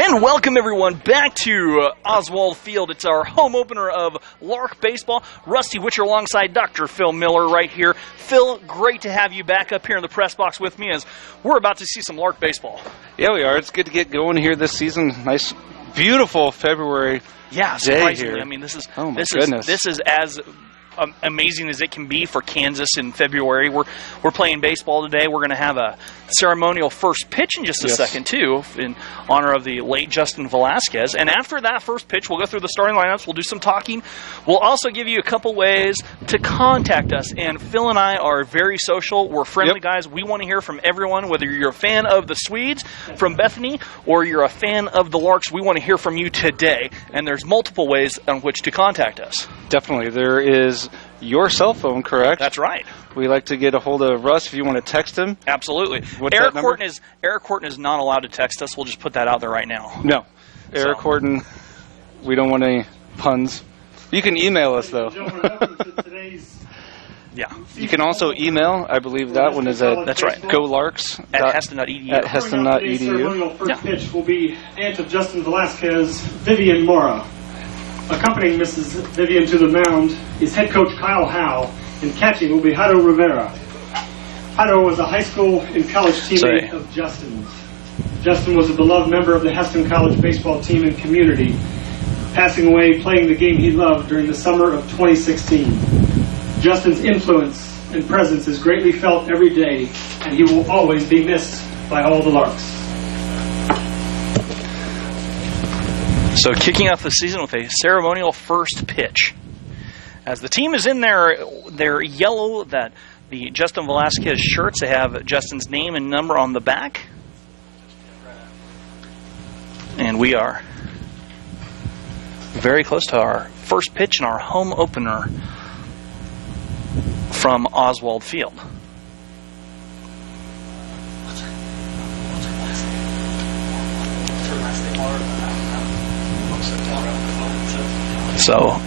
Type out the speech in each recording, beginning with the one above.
And welcome everyone back to Oswald Field. It's our home opener of Lark Baseball. Rusty Witcher alongside Dr. Phil Miller right here. Phil, great to have you back up here in the press box with me as we're about to see some Lark Baseball. Yeah, we are. It's good to get going here this season. Nice, beautiful February day here. I mean, this is as amazing as it can be for Kansas in February. We're playing baseball today. We're going to have a ceremonial first pitch in just a second, too, in honor of the late Justin Velasquez. And after that first pitch, we'll go through the starting lineups. We'll do some talking. We'll also give you a couple ways to contact us. And Phil and I are very social. We're friendly guys. We want to hear from everyone, whether you're a fan of the Swedes from Bethany or you're a fan of the Larks. We want to hear from you today. And there's multiple ways on which to contact us. Definitely. There is your cell phone, correct? That's right. We like to get a hold of Russ if you want to text him. Absolutely. What's Eric that number? Horton is not allowed to text us. We'll just put that out there right now. No. Eric Horton, we don't want any puns. You can email us, though. Yeah. You can also email. I believe that one is at GoLarks at Heston.edu. At Heston.edu. Ceremonial first pitch will be aunt of Justin Velasquez, Vivian Mora. Accompanying Mrs. Vivian to the mound is head coach Kyle Howe, and catching will be Jairo Rivera. Jairo was a high school and college teammate of Justin's. Justin was a beloved member of the Heston College baseball team and community, passing away playing the game he loved during the summer of 2016. Justin's influence and presence is greatly felt every day, and he will always be missed by all the Larks. So kicking off the season with a ceremonial first pitch. As the team is in their yellow, that the Justin Velasquez shirts, they have Justin's name and number on the back. And we are very close to our first pitch in our home opener from Oswald Field. So,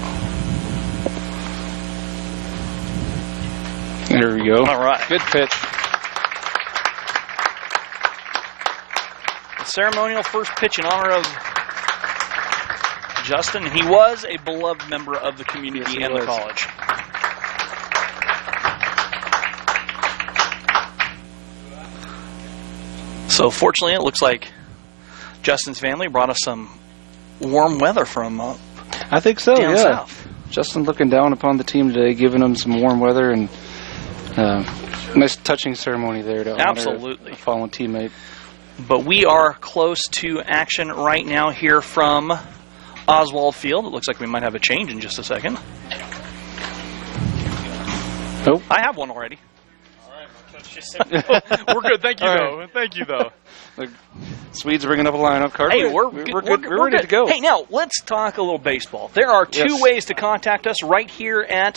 there we go. All right. Good pitch. The ceremonial first pitch in honor of Justin. He was a beloved member of the community and the college. So, fortunately, it looks like Justin's family brought us some warm weather from I think so, down south. Justin looking down upon the team today, giving them some warm weather and nice touching ceremony there to honor a fallen teammate. But we are close to action right now here from Oswald Field. It looks like we might have a change in just a second. Nope. I have one already. We're good. Thank you, though. Thank you, though. The Swedes bringing up a lineup card. Hey, we're good. We're ready to go. Hey, now let's talk a little baseball. There are two ways to contact us right here in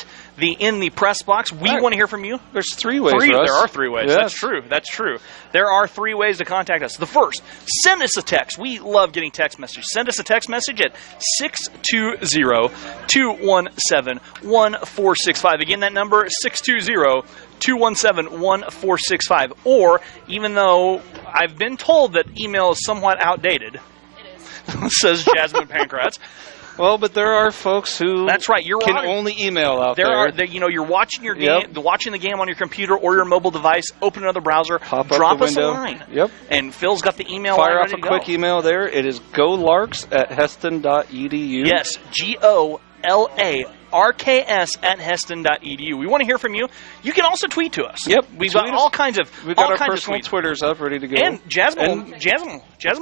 the press box. We want to hear from you. There's three ways. Russ. There are three ways. Yes. That's true. There are three ways to contact us. The first, send us a text. We love getting text messages. Send us a text message at 620-217-1465. Again, that number is 620-217-1465. Or, even though I've been told that email is somewhat outdated, says Jasmine Pancratz. Well, but there are folks who can only email out there. You're watching your game, watching the game on your computer or your mobile device. Open another browser, drop us a line. Yep. And Phil's got the email. Fire off a quick email there. It is golarks@heston.edu. Yes, GOLARKS at Heston.edu. We want to hear from you. You can also tweet to us. Yep. We've got all kinds of We've got our personal Twitters up, ready to go. And Jasmine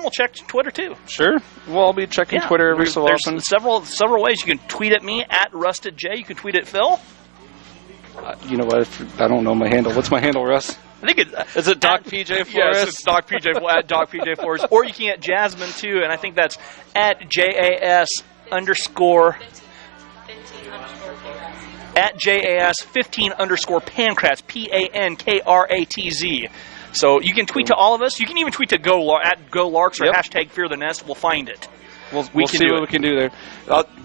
will check Twitter too. Sure. We'll all be checking Twitter every so often. There's several ways. You can tweet at me at RustedJ. You can tweet at Phil. You know what? I don't know my handle. What's my handle, Russ? I think is it Doc PJ Flores? Yes, it's Doc PJ at Doc PJ Flores. Or you can get Jasmine too, and I think that's at JAS_ at JAS15_ Pankratz, PANKRATZ. So you can tweet to all of us. You can even tweet to GoLarks or hashtag Fear the Nest. We'll find it. We'll see what we can do there.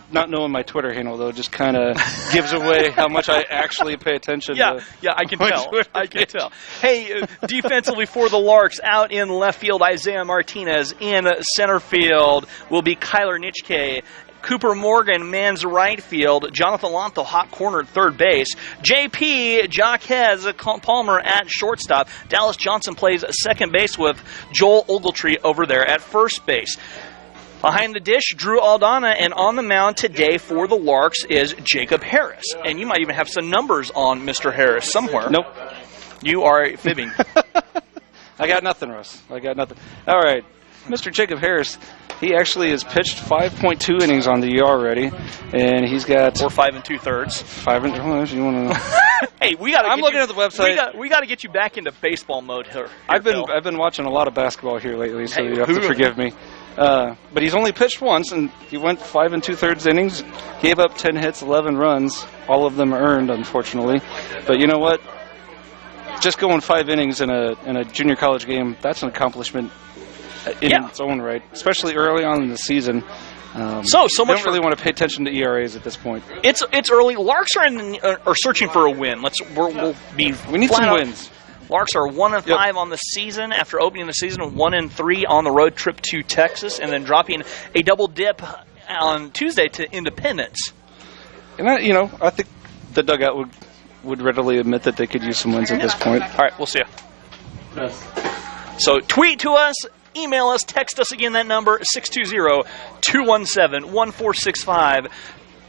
Not knowing my Twitter handle, though, just kind of gives away how much I actually pay attention to. Yeah, I can tell. I can tell. Hey, defensively for the Larks, out in left field, Isaiah Martinez. In center field will be Kyler Nitschke. Cooper Morgan mans right field. Jonathan Lonto hot corner at third base. JP Jaquez Palmer at shortstop. Dallas Johnson plays second base with Joel Ogletree over there at first base. Behind the dish, Drew Aldana, and on the mound today for the Larks is Jacob Harris. And you might even have some numbers on Mr. Harris somewhere. Nope. You are fibbing. I got nothing, Russ. I got nothing. All right. Mr. Jacob Harris, he actually has pitched 5.2 innings on the year already, and he's got... Or 5 2/3. 5 and... Oh, if you want to... Hey, we got to I'm looking at the website. We got to get you back into baseball mode here. I've been watching a lot of basketball here lately, so you have to forgive me. But he's only pitched once, and he went 5 2/3 innings, gave up 10 hits, 11 runs, all of them earned, unfortunately. But you know what? Just going 5 innings in a junior college game, that's an accomplishment in its own right, especially early on in the season. So much. Don't really want to pay attention to ERAs at this point. It's early. Larks are searching for a win. We need some wins. Larks are 1-5 on the season after opening the season 1-3 on the road trip to Texas, and then dropping a double dip on Tuesday to Independence. And I think the dugout would readily admit that they could use some wins at this point. All right, we'll see you. Yes. So tweet to us, email us, text us again. That number 620-217-1465.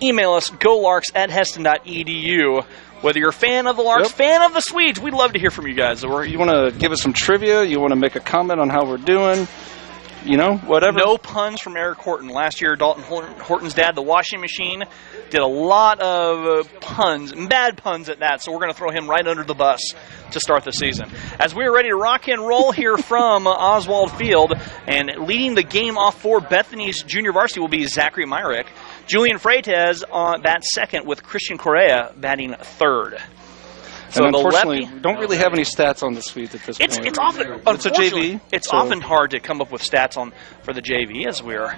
Email us golarks@heston.edu. Whether you're a fan of the Larks, fan of the Swedes, we'd love to hear from you guys. You want to give us some trivia? You want to make a comment on how we're doing? Whatever. No puns from Eric Horton. Last year, Dalton Horton's dad, the washing machine, did a lot of puns, bad puns at that, so we're going to throw him right under the bus to start the season. As we're ready to rock and roll here from Oswald Field, and leading the game off for Bethany's junior varsity will be Zachary Myrick. Julian Freitas bats second with Christian Correa batting third. So unfortunately, we don't really have any stats on the Swedes at this point. It's often, it's a JV. It's often hard to come up with stats for the JV as we're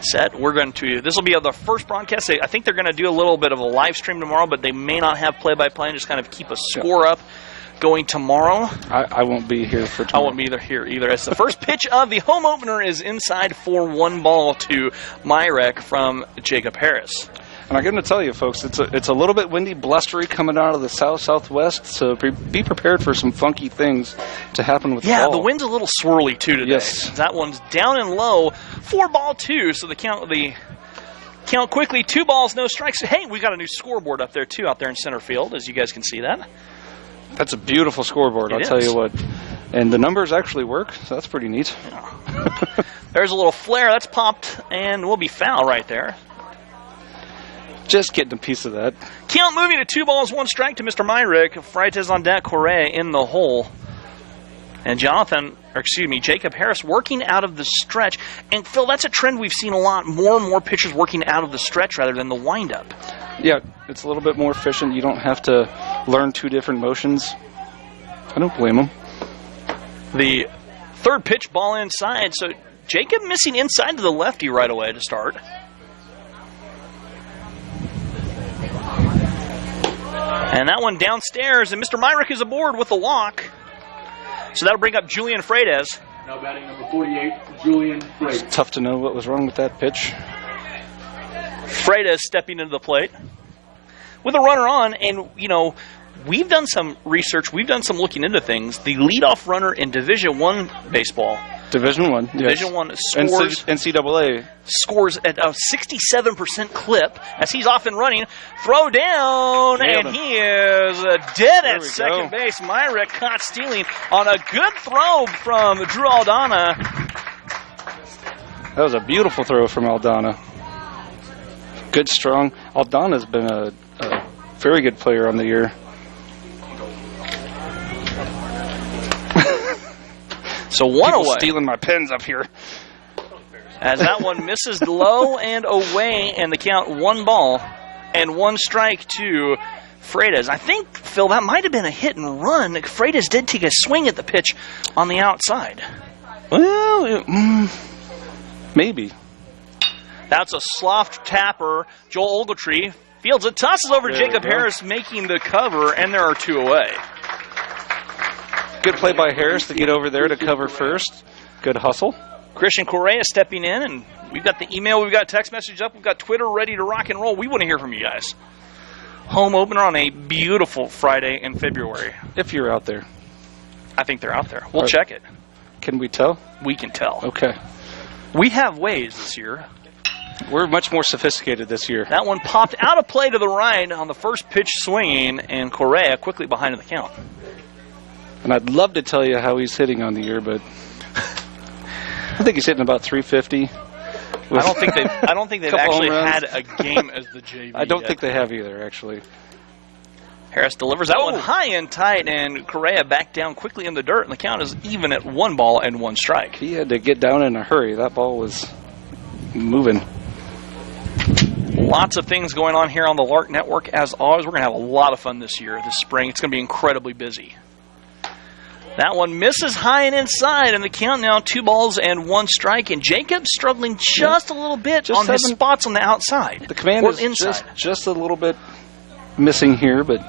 set. This will be the first broadcast. I think they're going to do a little bit of a live stream tomorrow, but they may not have play-by-play and just kind of keep a score up going tomorrow. I won't be here for tomorrow. I won't be here either. As the first pitch of the home opener is inside for 1 to Myrick from Jacob Harris. And I'm going to tell you, folks, it's a little bit windy, blustery coming out of the southwest, so be prepared for some funky things to happen with the ball. Yeah, the wind's a little swirly, too, today. Yes. That one's down and low, 4-2, so the count quickly, 2 balls, no strikes. Hey, we got a new scoreboard up there, too, out there in center field, as you guys can see that. That's a beautiful scoreboard, I'll tell you what. And the numbers actually work, so that's pretty neat. Yeah. There's a little flare. That's popped, and will be foul right there. Just getting a piece of that. Count moving to 2 balls, 1 strike to Mr. Myrick. Freitas on deck, Correa in the hole. And Jacob Harris working out of the stretch. And, Phil, that's a trend we've seen a lot. More and more pitchers working out of the stretch rather than the windup. Yeah, it's a little bit more efficient. You don't have to learn 2 different motions. I don't blame them. The third pitch, ball inside. So Jacob missing inside to the lefty right away to start. And that one downstairs, and Mr. Myrick is aboard with the walk. So that'll bring up Julian Freitas. Now batting number 48, Julian Freitas. It's tough to know what was wrong with that pitch. Freitas stepping into the plate with a runner on, and, we've done some research. We've done some looking into things. The leadoff runner in Division I baseball. Division I, Division I scores. NCAA. Scores at a 67% clip as he's off and running. Throw down, and he is dead at second base. Myrick caught stealing on a good throw from Drew Aldana. That was a beautiful throw from Aldana. Good, strong. Aldana's been a very good player on the year. So one away. Stealing my pens up here. As that one misses low and away, and the count 1 ball and 1 strike to Freitas. I think, Phil, that might have been a hit and run. Freitas did take a swing at the pitch on the outside. Well, maybe. That's a soft tapper. Joel Ogletree fields it, tosses over Jacob Harris, making the cover, and there are 2 away. Good play by Harris to get over there to cover first. Good hustle. Christian Correa stepping in, and we've got the email, we've got text message up, we've got Twitter ready to rock and roll. We want to hear from you guys. Home opener on a beautiful Friday in February. If you're out there. I think they're out there. We'll check it. Can we tell? We can tell. Okay. We have ways this year. We're much more sophisticated this year. That one popped out of play to the right on the first pitch swinging, and Correa quickly behind the count. And I'd love to tell you how he's hitting on the year, but I think he's hitting about 350. I don't think they've actually had a game as the JV. I don't think they have either, actually. Harris delivers that one high and tight, and Correa back down quickly in the dirt, and the count is even at 1 ball and 1 strike. He had to get down in a hurry. That ball was moving. Lots of things going on here on the Lark Network. As always, we're going to have a lot of fun this year, this spring. It's going to be incredibly busy. That one misses high and inside, and the count now 2 balls and 1 strike. And Jacob struggling just a little bit on his spots on the outside. The command is inside. Just a little bit missing here, but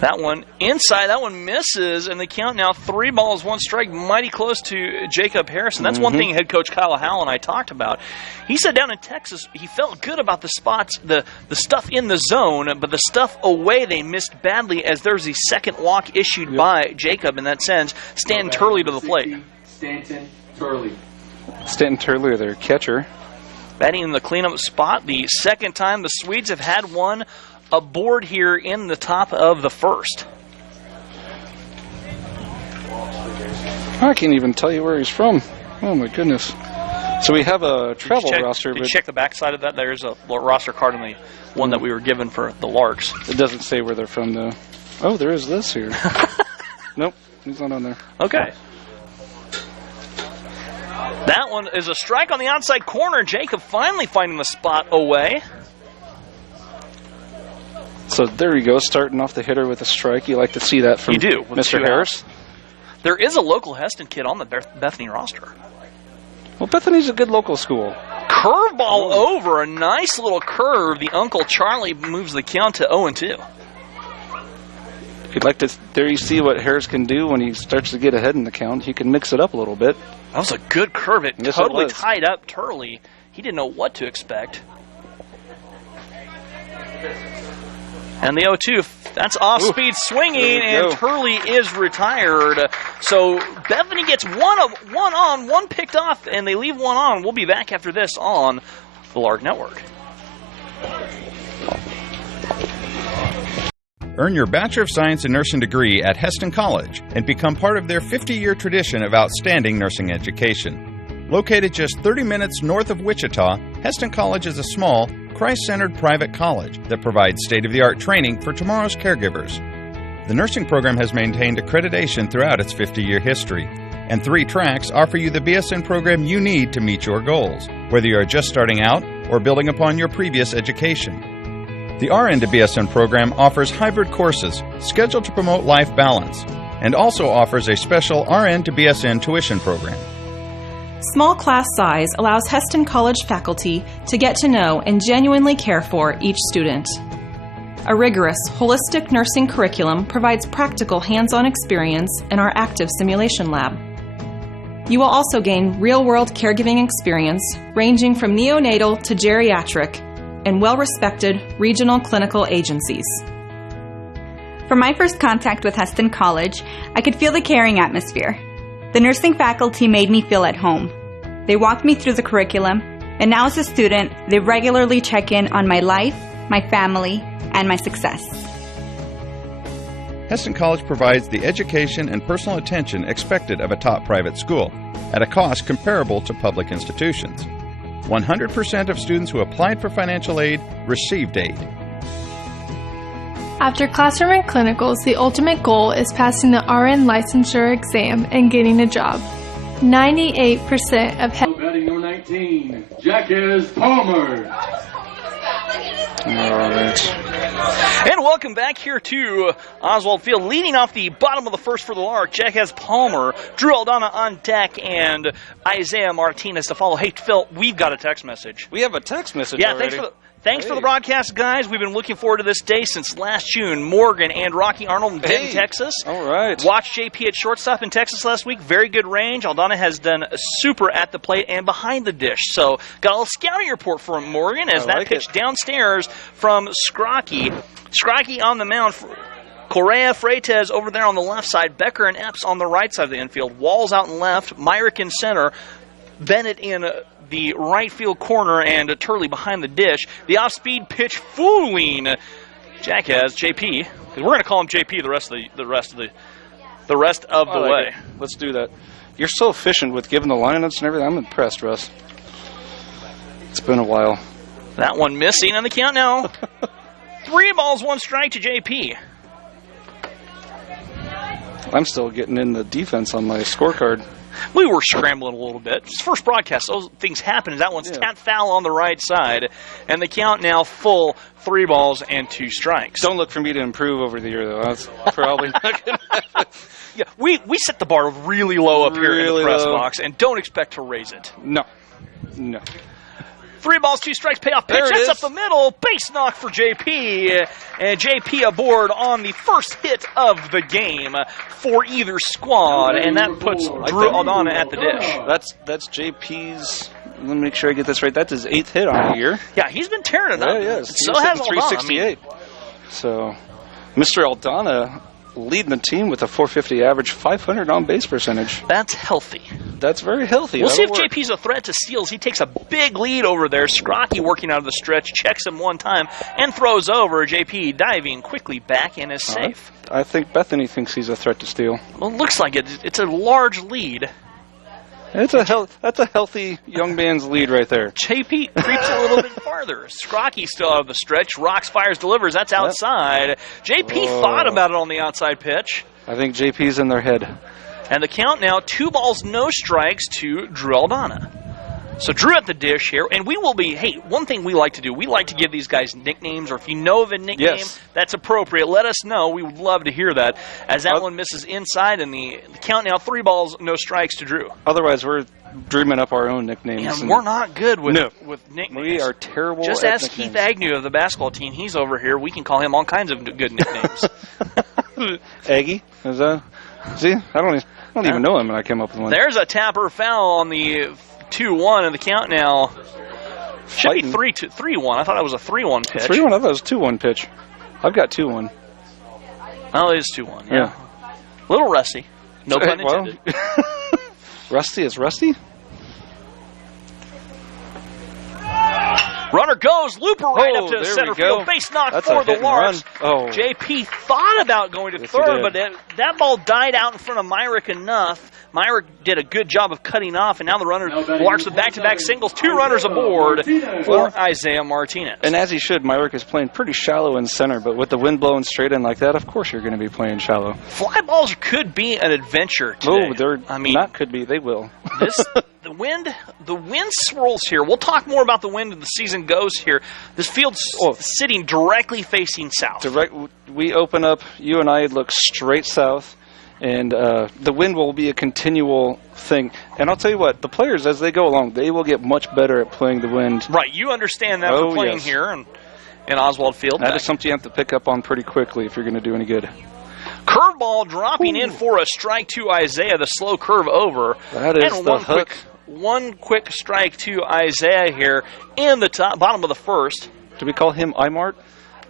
that one inside, that one misses, and the count now 3 balls, 1 strike, mighty close to Jacob Harrison. That's one thing head coach Kyle Howell and I talked about. He said down in Texas he felt good about the spots, the stuff in the zone, but the stuff away they missed badly, as there's a second walk issued by Jacob in that sense. Stanton Turley to the plate. Stanton Turley. Stanton Turley, their catcher. Batting in the cleanup spot, the second time the Swedes have had one aboard here in the top of the first. I can't even tell you where he's from. Oh my goodness. So we have a travel roster. Did you check the backside of that? There's a roster card on the one that we were given for the Larks. It doesn't say where they're from though. Oh, there is this here. Nope, he's not on there. Okay. That one is a strike on the outside corner. Jacob finally finding the spot away. So there you go, starting off the hitter with a strike. You like to see that from Mr. Harris. There is a local Heston kid on the Bethany roster. Well, Bethany's a good local school. Curveball over, a nice little curve. The Uncle Charlie moves the count to 0-2. You'd like to, there you see what Harris can do when he starts to get ahead in the count. He can mix it up a little bit. That was a good curve. It totally tied up Turley. He didn't know what to expect. And the 0-2, that's off-speed swinging, and Turley is retired. So Bethany gets one on, 1 picked off, and they leave 1 on. We'll be back after this on the Lark Network. Earn your Bachelor of Science in Nursing degree at Heston College and become part of their 50-year tradition of outstanding nursing education. Located just 30 minutes north of Wichita, Heston College is a small, Christ-centered private college that provides state-of-the-art training for tomorrow's caregivers. The nursing program has maintained accreditation throughout its 50-year history, and 3 tracks offer you the BSN program you need to meet your goals, whether you are just starting out or building upon your previous education. The RN to BSN program offers hybrid courses scheduled to promote life balance, and also offers a special RN to BSN tuition program. Small class size allows Heston College faculty to get to know and genuinely care for each student. A rigorous, holistic nursing curriculum provides practical hands-on experience in our active simulation lab. You will also gain real-world caregiving experience ranging from neonatal to geriatric and well-respected regional clinical agencies. From my first contact with Heston College, I could feel the caring atmosphere. The nursing faculty made me feel at home. They walked me through the curriculum, and now as a student, they regularly check in on my life, my family, and my success. Heston College provides the education and personal attention expected of a top private school at a cost comparable to public institutions. 100% of students who applied for financial aid received aid. After classroom and clinicals, the ultimate goal is passing the RN licensure exam and getting a job. 98% of batting number 19, Jacques Palmer. All right. And welcome back here to Oswald Field. Leading off the bottom of the first for the Lark, Jack has Palmer, Drew Aldana on deck, and Isaiah Martinez to follow. Hey, Phil, we've got a text message. We have a text message already. Thanks for the broadcast, guys. We've been looking forward to this day since last June. Morgan and Rocky Arnold in Benton, Texas. All right. Watched JP at shortstop in Texas last week. Very good range. Aldana has done super at the plate and behind the dish. So got a little scouting report from Morgan as that pitch downstairs from Scrocky. Scrocky on the mound. Correa, Freitas over there on the left side. Becker and Epps on the right side of the infield. Walls out and left. Myrick in center. Bennett in the right field corner, and Turley behind the dish. The off-speed pitch fooling Jack has JP. Because we're going to call him JP the rest of the way. Let's do that. You're so efficient with giving the lineups and everything. I'm impressed, Russ. It's been a while. That one missing on the count now. 3 balls, 1 strike to JP. I'm still getting in the defense on my scorecard. We were scrambling a little bit. It's first broadcast. Those things happen. That one's tapped foul on the right side. And the count now full 3 balls and 2 strikes. Don't look for me to improve over the year, though. That's probably not going to happen. Yeah, we set the bar really low up here in the press box and don't expect to raise it. No. 3 balls, 2 strikes, payoff pitch. That's up the middle. Base knock for JP. And JP aboard on the first hit of the game for either squad. And that puts Drew Aldana at the dish. That's JP's. Let me make sure I get this right. That's his 8th hit on the year. Yeah, he's been tearing it up. Yeah, he is. So has Aldana. 368. So, Mr. Aldana leading the team with a 450 average, 500 on base percentage. That's healthy. That's very healthy. We'll see if JP's a threat to steals. He takes a big lead over there. Scrocky working out of the stretch, checks him one time, and throws over. JP diving quickly back and is safe. I think Bethany thinks he's a threat to steal. Well, it looks like it. It's a large lead. That's a healthy young man's lead right there. JP creeps a little bit farther. Scrocky still out of the stretch. Rocks, fires, delivers. That's outside. JP thought about it on the outside pitch. I think JP's in their head. And the count now, 2 balls, no strikes to Drew Aldana. So Drew at the dish here, and we will be, one thing we like to do, we like to give these guys nicknames, or if you know of a nickname that's appropriate, let us know. We would love to hear that. As that one misses inside, and the count now, 3 balls, no strikes to Drew. Otherwise, we're dreaming up our own nicknames. And we're not good with nicknames. We are terrible Just at ask nicknames. Keith Agnew of the basketball team. He's over here. We can call him all kinds of good nicknames. Aggie? Is that? See? I don't even know him, and I came up with one. There's a tapper foul on the 2-1, and the count now should be 3-1. I thought it was a 3-1 pitch. 3-1? I thought it was a 2-1 pitch. I've got 2-1. Oh, it is 2-1, yeah. A little rusty. No pun intended. Rusty is rusty? Runner goes, looper right up to center field. Base knock for the Larks. JP thought about going to third, but that ball died out in front of Myrick enough. Myrick did a good job of cutting off, and now the Larks with back-to-back singles. 2 runners aboard for Isaiah Martinez. And as he should, Myrick is playing pretty shallow in center, but with the wind blowing straight in like that, of course you're going to be playing shallow. Fly balls could be an adventure today. Not could be, they will. The wind swirls here. We'll talk more about the wind as the season goes here. This field's sitting directly facing south. We open up, you and I look straight south, and the wind will be a continual thing. And I'll tell you what, the players, as they go along, they will get much better at playing the wind. Right, you understand that for playing here in Oswald Field. That is something you have to pick up on pretty quickly if you're going to do any good. Curveball dropping in for a strike to Isaiah, the slow curve over. That is the hook. One quick strike to Isaiah here in the bottom of the first. Do we call him Imart?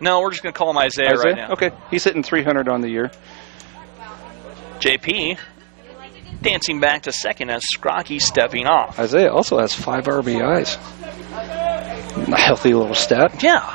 No, we're just going to call him Isaiah right now. Okay, he's hitting 300 on the year. JP dancing back to second as Scrocky stepping off. Isaiah also has 5 RBIs. A healthy little stat. Yeah.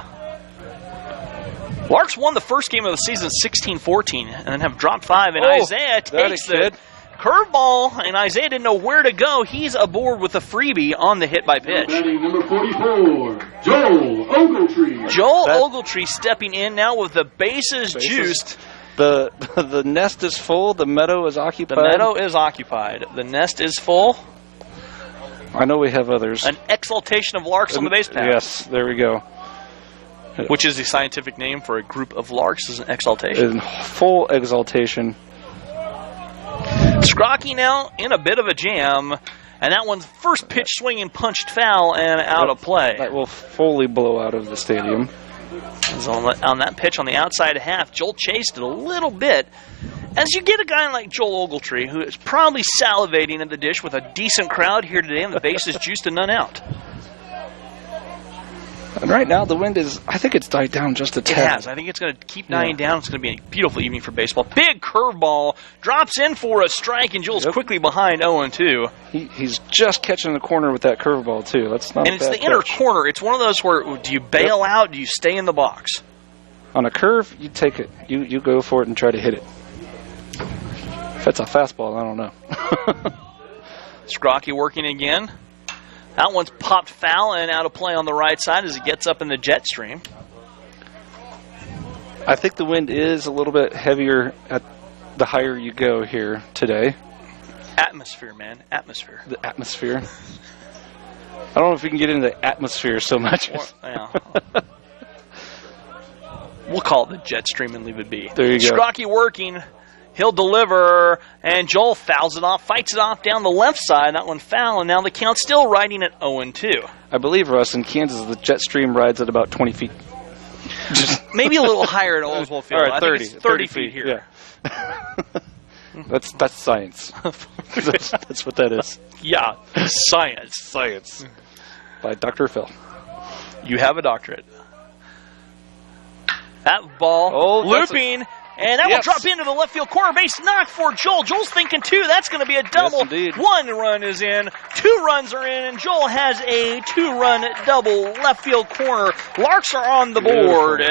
Larks won the first game of the season 16-14 and then have dropped 5, and Isaiah takes the curveball, and Isaiah didn't know where to go. He's aboard with a freebie on the hit by pitch. Number 44, Joel Ogletree. Joel Ogletree stepping in now with the bases juiced. The nest is full. The meadow is occupied. The meadow is occupied. The nest is full. I know we have others. An exaltation of Larks on the base path. Yes, there we go. which is the scientific name for a group of larks, is an exaltation. In full exaltation. Scrocky now in a bit of a jam, and that one's first pitch swinging punched foul and out of play. That will fully blow out of the stadium. On that pitch on the outside half, Joel chased it a little bit. As you get a guy like Joel Ogletree, who is probably salivating at the dish with a decent crowd here today, and the base is juiced and none out. And right now, the wind is, I think it's died down just a tad. It has. I think it's going to keep dying down. It's going to be a beautiful evening for baseball. Big curveball drops in for a strike, and Joel's quickly behind 0-2. He's just catching the corner with that curveball, too. That's not. And it's the inner corner. It's one of those where, do you bail out? Do you stay in the box? On a curve, you take it. You go for it and try to hit it. If it's a fastball, I don't know. Scrocky working again. That one's popped foul and out of play on the right side as it gets up in the jet stream. I think the wind is a little bit heavier at the higher you go here today. Atmosphere, man. Atmosphere. The atmosphere. I don't know if we can get into the atmosphere so much. We'll call it the jet stream and leave it be. There you go. Scrocky working. He'll deliver, and Joel fouls it off, fights it off down the left side. That one foul, and now the count's still riding at 0-2. I believe, Russ, in Kansas, the jet stream rides at about 20 feet. Maybe a little higher at Oldswell Field. All right, 30, I think it's 30 feet here. Yeah. That's science. That's what that is. Yeah, science. Science. By Dr. Phil. You have a doctorate. That ball looping. And that will drop into the left field corner base knock for Joel. Joel's thinking two. That's going to be a double. Yes, indeed. 1 run is in. 2 runs are in. And Joel has a 2-run double left field corner. Larks are on the board.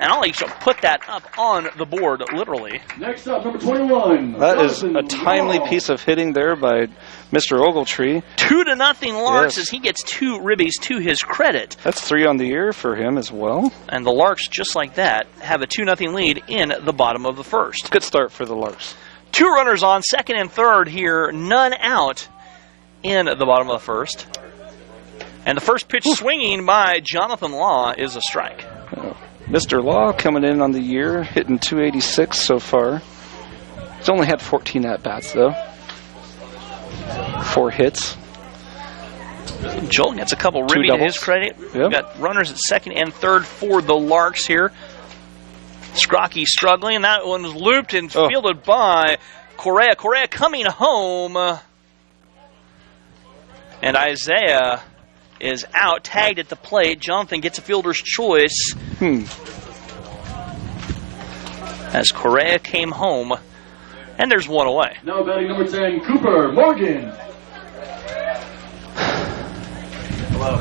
And I'll actually put that up on the board, literally. Next up, number 21. That is a timely piece of hitting there by Mr. Ogletree. 2-0 Larks as he gets 2 ribbies to his credit. That's 3 on the year for him as well. And the Larks, just like that, have a 2-0 lead in the bottom of the first. Good start for the Larks. 2 runners on, second and third here, none out in the bottom of the first. And the first pitch swinging by Jonathan Law is a strike. Mr. Law coming in on the year, hitting 286 so far. He's only had 14 at-bats, though. 4 hits. Joel gets a couple ribbies to his credit. Yep. We've got runners at second and third for the Larks here. Scrocky struggling. That one was looped and fielded by Correa. Correa coming home. And Isaiah is out, tagged at the plate. Jonathan gets a fielder's choice. As Correa came home. And there's 1 away. Now batting number 10, Cooper Morgan. Hello.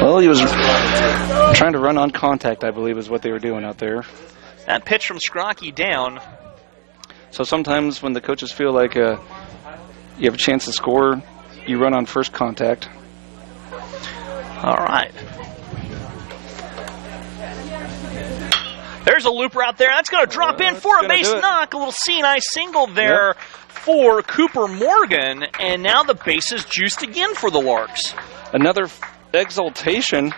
Well, he was trying to run on contact, I believe, is what they were doing out there. That pitch from Scrocky down. So sometimes when the coaches feel like you have a chance to score, you run on first contact. All right. There's a looper out there. That's going to drop in for a base knock. A little C&I single there for Cooper Morgan. And now the base is juiced again for the Larks. Another exaltation.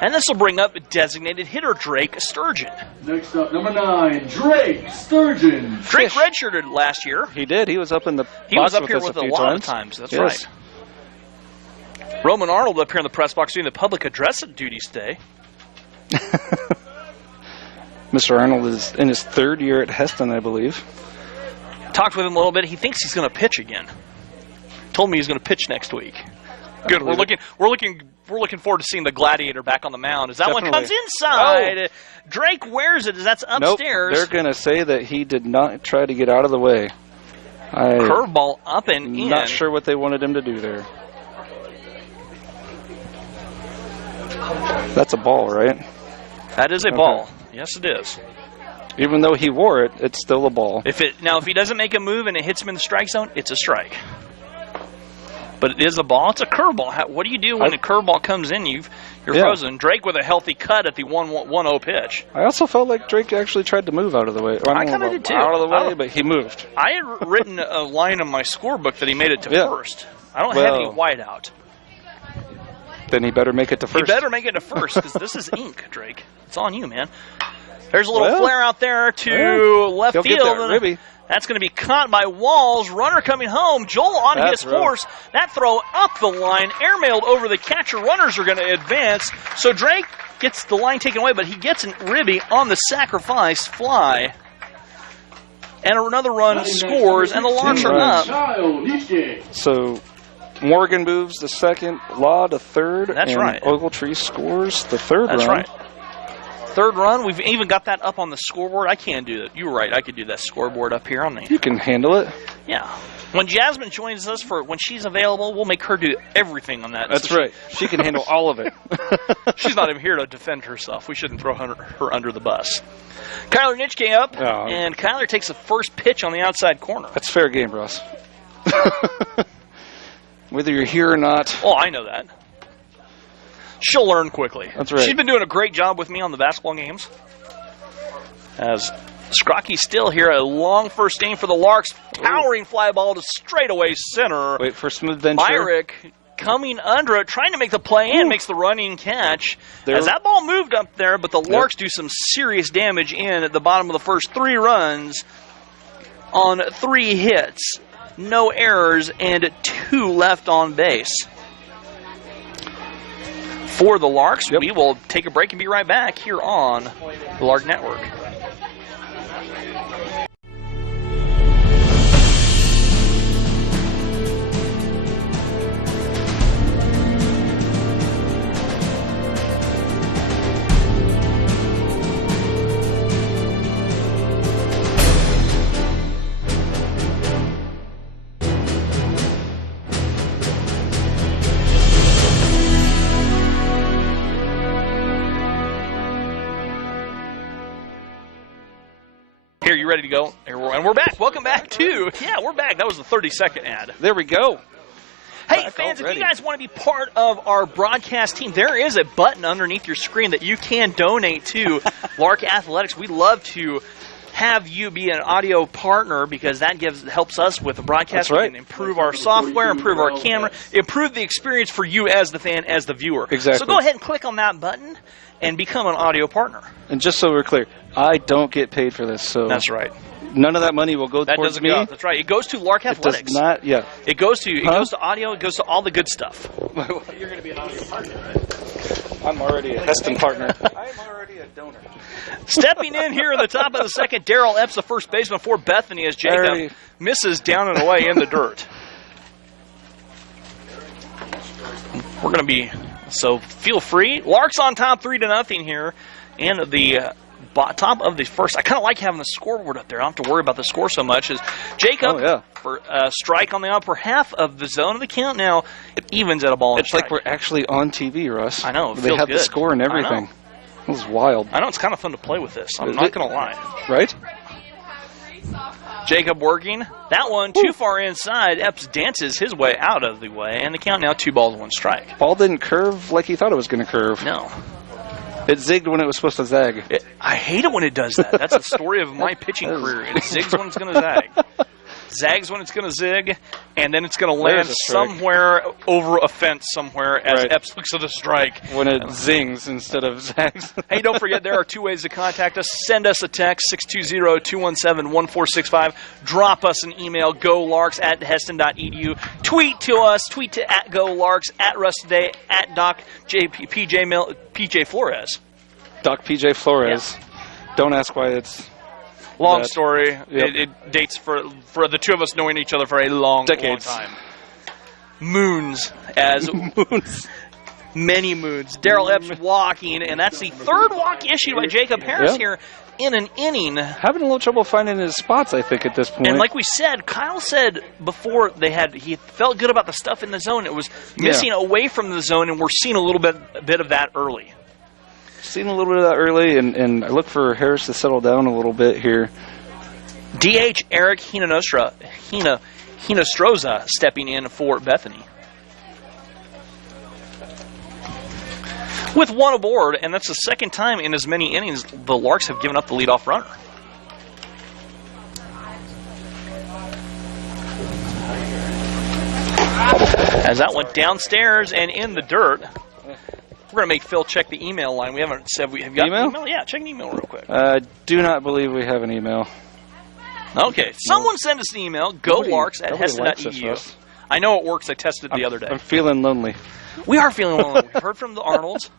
And this will bring up designated hitter Drake Sturgeon. Next up, number 9, Drake Sturgeon. Drake redshirted last year. He did. He was up in the He was box up here with a lot of times. That's right. Roman Arnold up here in the press box doing the public address duties today. Mr. Arnold is in his 3rd year at Heston, I believe. Talked with him a little bit. He thinks he's going to pitch again. Told me he's going to pitch next week. Good. We're looking forward to seeing the Gladiator back on the mound. As that one comes inside, Drake wears it as that's upstairs. Nope, they're going to say that he did not try to get out of the way. Curveball up and in. Not sure what they wanted him to do there. That's a ball, right? That is a ball. Yes, it is. Even though he wore it, it's still a ball. If he doesn't make a move and it hits him in the strike zone, it's a strike. But it is a ball. It's a curveball. What do you do when a curveball comes in? You're frozen. Drake with a healthy cut at the 1-0 pitch. I also felt like Drake actually tried to move out of the way. I kind of did too. Out of the way, but he moved. I had written a line on my scorebook that he made it to first. I don't have any whiteout. Then he better make it to first. He better make it to first, because this is ink, Drake. It's on you, man. There's a little flare out there to left field. Ribby. That's going to be caught by Walls. Runner coming home. Joel on his horse. That throw up the line, airmailed over the catcher. Runners are going to advance. So Drake gets the line taken away, but he gets an Ribby on the sacrifice fly. And another run scores, and the Larks are up. So Morgan moves the second, Law to third. That's right. Ogletree scores the third run. That's right. Third run. We've even got that up on the scoreboard. I can't do that. You're right. I could do that scoreboard up here on the. You can handle it. Yeah. When Jasmine joins us when she's available, we'll make her do everything on that. That's right. She can handle all of it. She's not even here to defend herself. We shouldn't throw her under the bus. Kyler Nitschke up, and Kyler takes the first pitch on the outside corner. That's fair game, Russ. Whether you're here or not. Oh, I know that. She'll learn quickly. That's right. She's been doing a great job with me on the basketball games. As Scrocky still here, a long first inning for the Larks. Powering fly ball to straightaway center. Wait for smooth venture. Myrick coming under it, trying to make the play in, makes the running catch. As that ball moved up there, but the Larks do some serious damage in at the bottom of the first 3 runs on 3 hits. No errors and 2 left on base. For the Larks, we will take a break and be right back here on the Lark Network. Here, you ready to go? And we're back. Welcome back to, we're back. That was the 30-second ad. There we go. Hey, fans, if you guys want to be part of our broadcast team, there is a button underneath your screen that you can donate to Lark Athletics. We'd love to have you be an audio partner because that helps us with the broadcast. We can improve our software, improve our camera, improve the experience for you as the fan, as the viewer. Exactly. So go ahead and click on that button and become an audio partner. And just so we're clear, I don't get paid for this, so that's right. None of that money will go towards me. That's right. It goes to Lark Athletics. It does not. Yeah. It goes to audio. It goes to all the good stuff. You're going to be an audio partner, right? I'm already a Heston partner. I'm already a donor. Stepping in here in the top of the second, Daryl Epps, the first baseman for Bethany, as Jacob misses down and away in the dirt. We're going to be, so feel free. Larks on top 3-0 here. And the top of the first, I kind of like having the scoreboard up there. I don't have to worry about the score so much. As Jacob for a strike on the upper half of the zone of the count. Now it evens at a ball. It's like we're actually on TV, Russ. I know. They have the score and everything. It was wild. I know. It's kind of fun to play with this. I'm not going to lie. Right? Jacob working. That one too far inside. Epps dances his way out of the way. And the count now 2 balls, 1 strike. Ball didn't curve like he thought it was going to curve. No. It zigged when it was supposed to zag. I hate it when it does that. That's the story of my pitching career. It zigs when it's going to zag. Zags when it's going to zig, and then it's going to land somewhere over a fence somewhere as Epps looks at a strike. When it zings instead of zags. Hey, don't forget, there are 2 ways to contact us. Send us a text, 620-217-1465. Drop us an email, golarks@heston.edu. Tweet to us, tweet to @golarks, @RussToday, @DocPJ Flores. Doc PJ Flores. Yeah. Don't ask why it's... Long story. Yep. It dates for the 2 of us knowing each other for a long time. Moons. Many moons. Daryl Epps walking, and that's the 3rd walk issued by Jacob Harris here in an inning. Having a little trouble finding his spots, I think, at this point. And like we said, Kyle said before he felt good about the stuff in the zone. It was missing away from the zone, and we're seeing a little bit of that early. Seen a little bit of that early, and I look for Harris to settle down a little bit here. DH Eric Hinostroza stepping in for Bethany. With 1 aboard, and that's the 2nd time in as many innings the Larks have given up the leadoff runner. As that went downstairs and in the dirt. We're going to make Phil check the email line. We haven't said we have got email? an email. Yeah, check an email real quick. Do not believe we have an email. Okay, someone send us an email. GoLarks@heston.edu. I know it works. I tested it the other day. I'm feeling lonely. We are feeling lonely. We've heard from the Arnolds.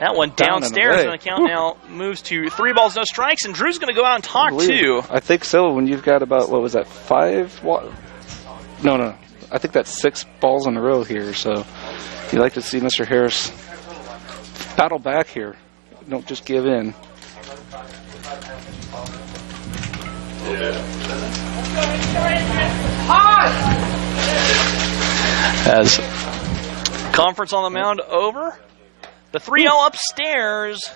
That one downstairs, and the count now moves to 3 balls, no strikes, and Drew's going to go out and talk too. I think so. When you've got about, what was that, 5? No. I think that's 6 balls in a row here. So you like to see Mr. Harris battle back here. Don't just give in. As conference on the mound over, the 3-0 upstairs,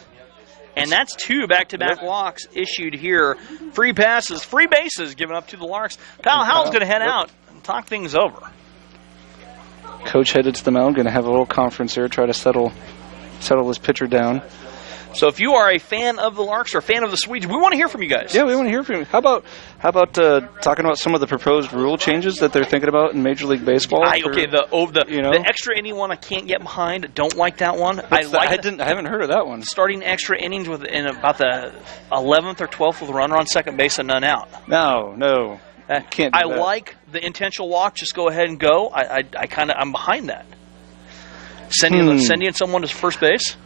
and that's 2 back-to-back walks issued here. Free passes, free bases given up to the Larks. Kyle Howell's going to head out and talk things over. Coach headed to the mound, going to have a little conference here, try to settle this pitcher down. So if you are a fan of the Larks or a fan of the Swedes, we want to hear from you guys. Yeah, we want to hear from you. How about talking about some of the proposed rule changes that they're thinking about in Major League Baseball? The extra inning one I can't get behind. Don't like that one. I haven't heard of that one. Starting extra innings in about the 11th or 12th with a runner on second base and none out. No. Can't do that. Like the intentional walk. Just go ahead and go. I'm behind that. Sending someone to first base.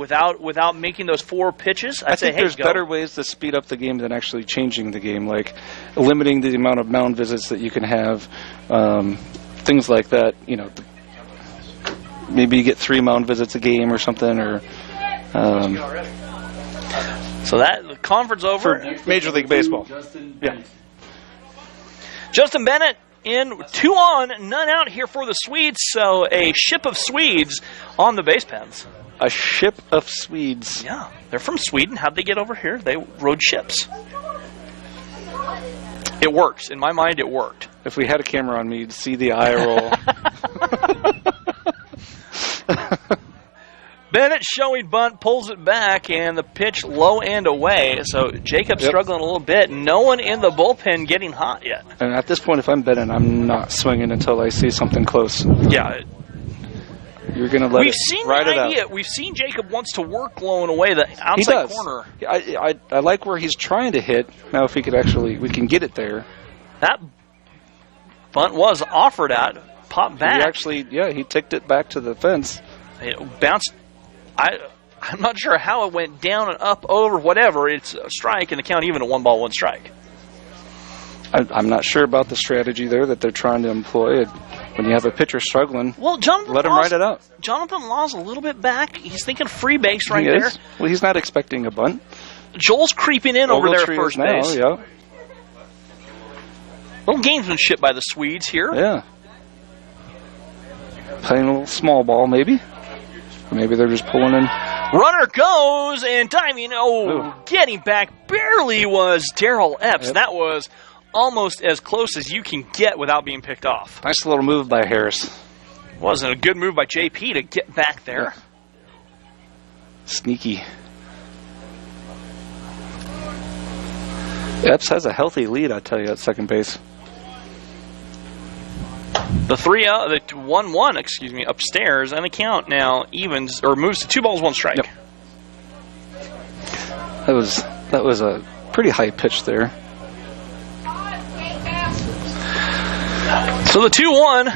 without making those 4 pitches, I think there's better ways to speed up the game than actually changing the game, like limiting the amount of mound visits that you can have, things like that. Maybe you get 3 mound visits a game or something, or. So that the conference over for Major League Baseball. Yeah. Justin Bennett in 2 on, none out here for the Swedes. So a ship of Swedes on the base paths. A ship of Swedes. Yeah, they're from Sweden. How'd they get over here? They rode ships. It works. In my mind, it worked. If we had a camera on me, you'd see the eye roll. Bennett showing bunt, pulls it back, and the pitch low and away. So Jacob struggling a little bit. No one in the bullpen getting hot yet. And at this point, if I'm Bennett, I'm not swinging until I see something close. Yeah. You're going to let it ride it out. We've seen Jacob wants to work low and away the outside corner. I like where he's trying to hit. Now, if we can get it there. That bunt was offered at, popped back. He ticked it back to the fence. It bounced. I'm not sure how it went down and up, over, whatever. It's a strike, and the count even a 1 ball, 1 strike. I'm not sure about the strategy there that they're trying to employ. When you have a pitcher struggling, let him ride it out. Jonathan Law's a little bit back. He's thinking free base right there. Well, he's not expecting a bunt. Joel's creeping in over there at first base. Yeah. Little gamesmanship by the Swedes here. Yeah. Playing a little small ball, maybe. Or maybe they're just pulling in. Runner goes, and timing, getting back barely was Darrell Epps. Yep. That was almost as close as you can get without being picked off. Nice little move by Harris. Wasn't a good move by JP to get back there. Yeah. Sneaky. Epps has a healthy lead, I tell you, at second base. The 1-1, upstairs, and the count now evens or moves to 2 balls, 1 strike. Yep. That was a pretty high pitch there. So the 2-1.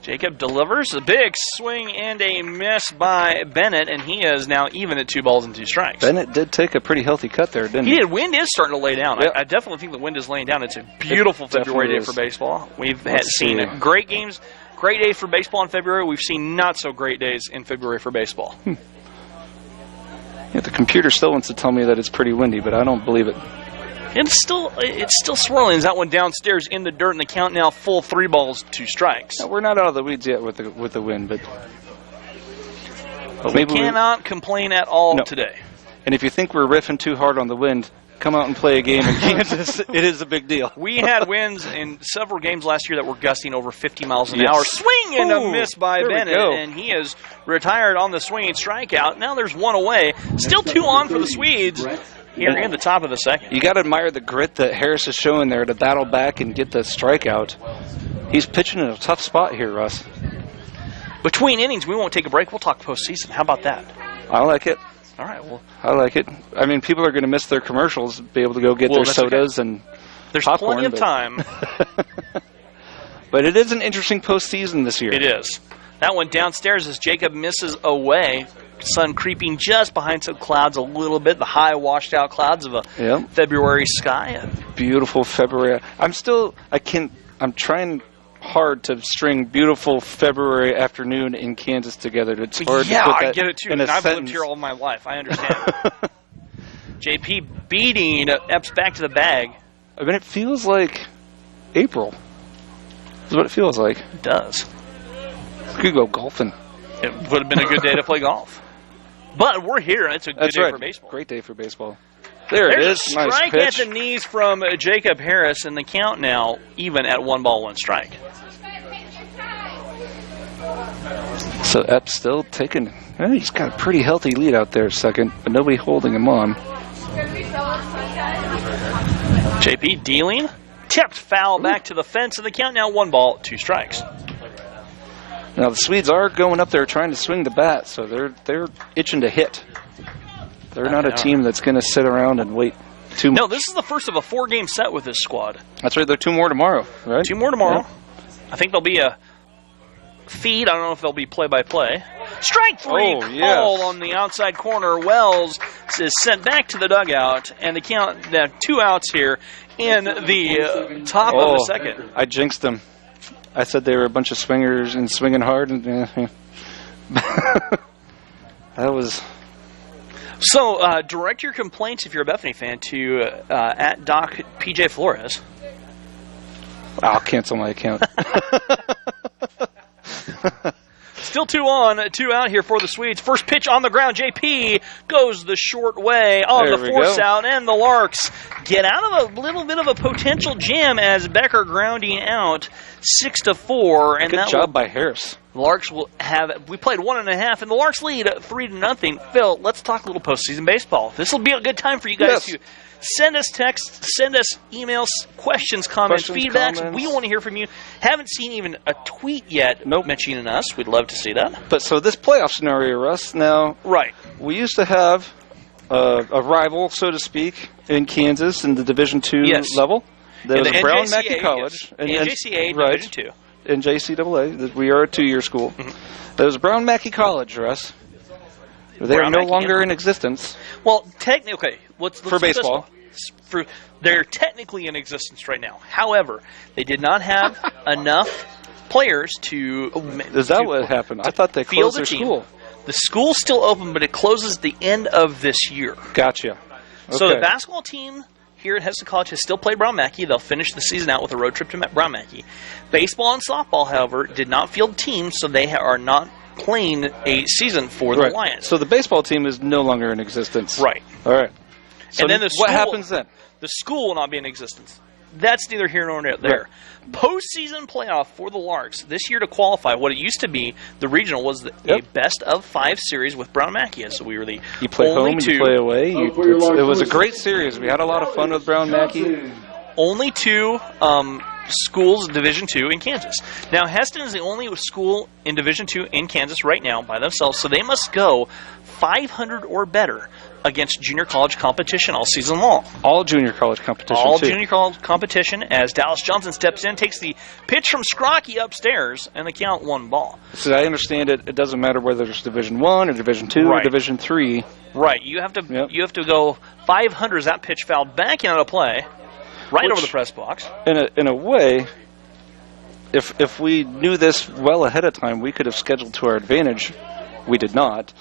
Jacob delivers a big swing and a miss by Bennett, and he is now even at 2 balls and 2 strikes. Bennett did take a pretty healthy cut there, didn't he? He did. Wind is starting to lay down. Yep. I definitely think the wind is laying down. It's a beautiful February day for baseball. We've seen great games, great days for baseball in February. We've seen not so great days in February for baseball. Yeah, the computer still wants to tell me that it's pretty windy, but I don't believe it. It's still swirling. Is that one downstairs in the dirt, and the count now full 3 balls, 2 strikes. No, we're not out of the weeds yet with the wind, but we cannot complain at all today. And if you think we're riffing too hard on the wind, come out and play a game in Kansas. It is a big deal. We had winds in several games last year that were gusting over 50 miles an hour. Swing and a miss by Bennett, and he is retired on the swinging strikeout. Now there's 1 away. Still 2 on for the Swedes. Here in the top of the second. You got to admire the grit that Harris is showing there to battle back and get the strikeout. He's pitching in a tough spot here, Russ. Between innings, we won't take a break. We'll talk postseason. How about that? I like it. All right. Well, I like it. I mean, people are going to miss their commercials, be able to go get their sodas and there's popcorn, plenty of time. But it is an interesting postseason this year. It is. That one downstairs as Jacob misses away. Sun creeping just behind some clouds a little bit. The high washed out clouds of a February sky. Beautiful February. I'm trying hard to string beautiful February afternoon in Kansas together. It's hard to put that I get it too. in And a I've sentence. lived here all my life. I understand. JP beating Epps back to the bag. I mean, it feels like April. That's what it feels like. It does. We could go golfing. It would have been a good day to play golf. But we're here. It's a good day for baseball. Great day for baseball. There's it is. A strike nice at the knees from Jacob Harris, and the count now even at 1-1 strike. So Epps still taking. He's got a pretty healthy lead out there, second, but nobody holding him on. JP dealing, tipped foul back to the fence, and the count now 1-2 strikes. Now the Swedes are going up there trying to swing the bat, so they're itching to hit. They're not a team that's going to sit around and wait too much. No, this is the first of a 4-game set with this squad. That's right. There are 2 more tomorrow, right? 2 more tomorrow. Yeah. I think there'll be a feed. I don't know if they'll be play-by-play. Strike 3 call on the outside corner. Wells is sent back to the dugout, and the count, 2 outs here in the top of the second. I jinxed them. I said they were a bunch of swingers and swinging hard. And that was... So, direct your complaints if you're a Bethany fan to at Doc PJ Flores. I'll cancel my account. Still 2 on, 2 out here for the Swedes. First pitch on the ground. JP goes the short way on the force out, and the Larks get out of a little bit of a potential jam as Becker grounding out 6-4. And good job by Harris. The Larks will have. We played 1.5, and the Larks lead 3-0. Phil, let's talk a little postseason baseball. This will be a good time for you guys to send us texts, send us emails, questions, comments, feedbacks. Comments. We want to hear from you. Haven't seen even a tweet yet mentioning us. We'd love to see that. But so this playoff scenario, Russ, now we used to have a rival, so to speak, in Kansas in the Division II level. There was Brown Mackey College. And NJCA Division II. In JCAA. We are a 2-year school. Mm-hmm. There was Brown Mackey College, Russ. They are no longer in existence. Well, technically, let's for baseball. They're technically in existence right now. However, they did not have enough players to. Is that what happened? I thought they closed their school. The school's still open, but it closes the end of this year. Gotcha. Okay. So the basketball team here at Heston College has still played Brown Mackey. They'll finish the season out with a road trip to Brown Mackey. Baseball and softball, however, did not field teams, so they are not playing a season for the Lions. So the baseball team is no longer in existence. Right. All right. So and then what happens then? The school will not be in existence. That's neither here nor there. Right. Postseason playoff for the Larks this year to qualify. What it used to be, the regional was a best of 5 series with Brown Mackey. So we were the you play home and you play away. It was a great series. We had a lot of fun with Brown Mackey. Only 2 schools in Division II in Kansas. Now, Heston is the only school in Division II in Kansas right now by themselves, so they must go 500 or better against junior college competition all season long. All junior college competition, all junior college competition as Dallas Johnson steps in, takes the pitch from Scrocky upstairs, and the count 1-ball. So I understand it doesn't matter whether it's Division I or Division II or Division III. Right. You have to go 500 as that pitch fouled back into play. Over the press box. In a way, if we knew this well ahead of time, we could have scheduled to our advantage. We did not.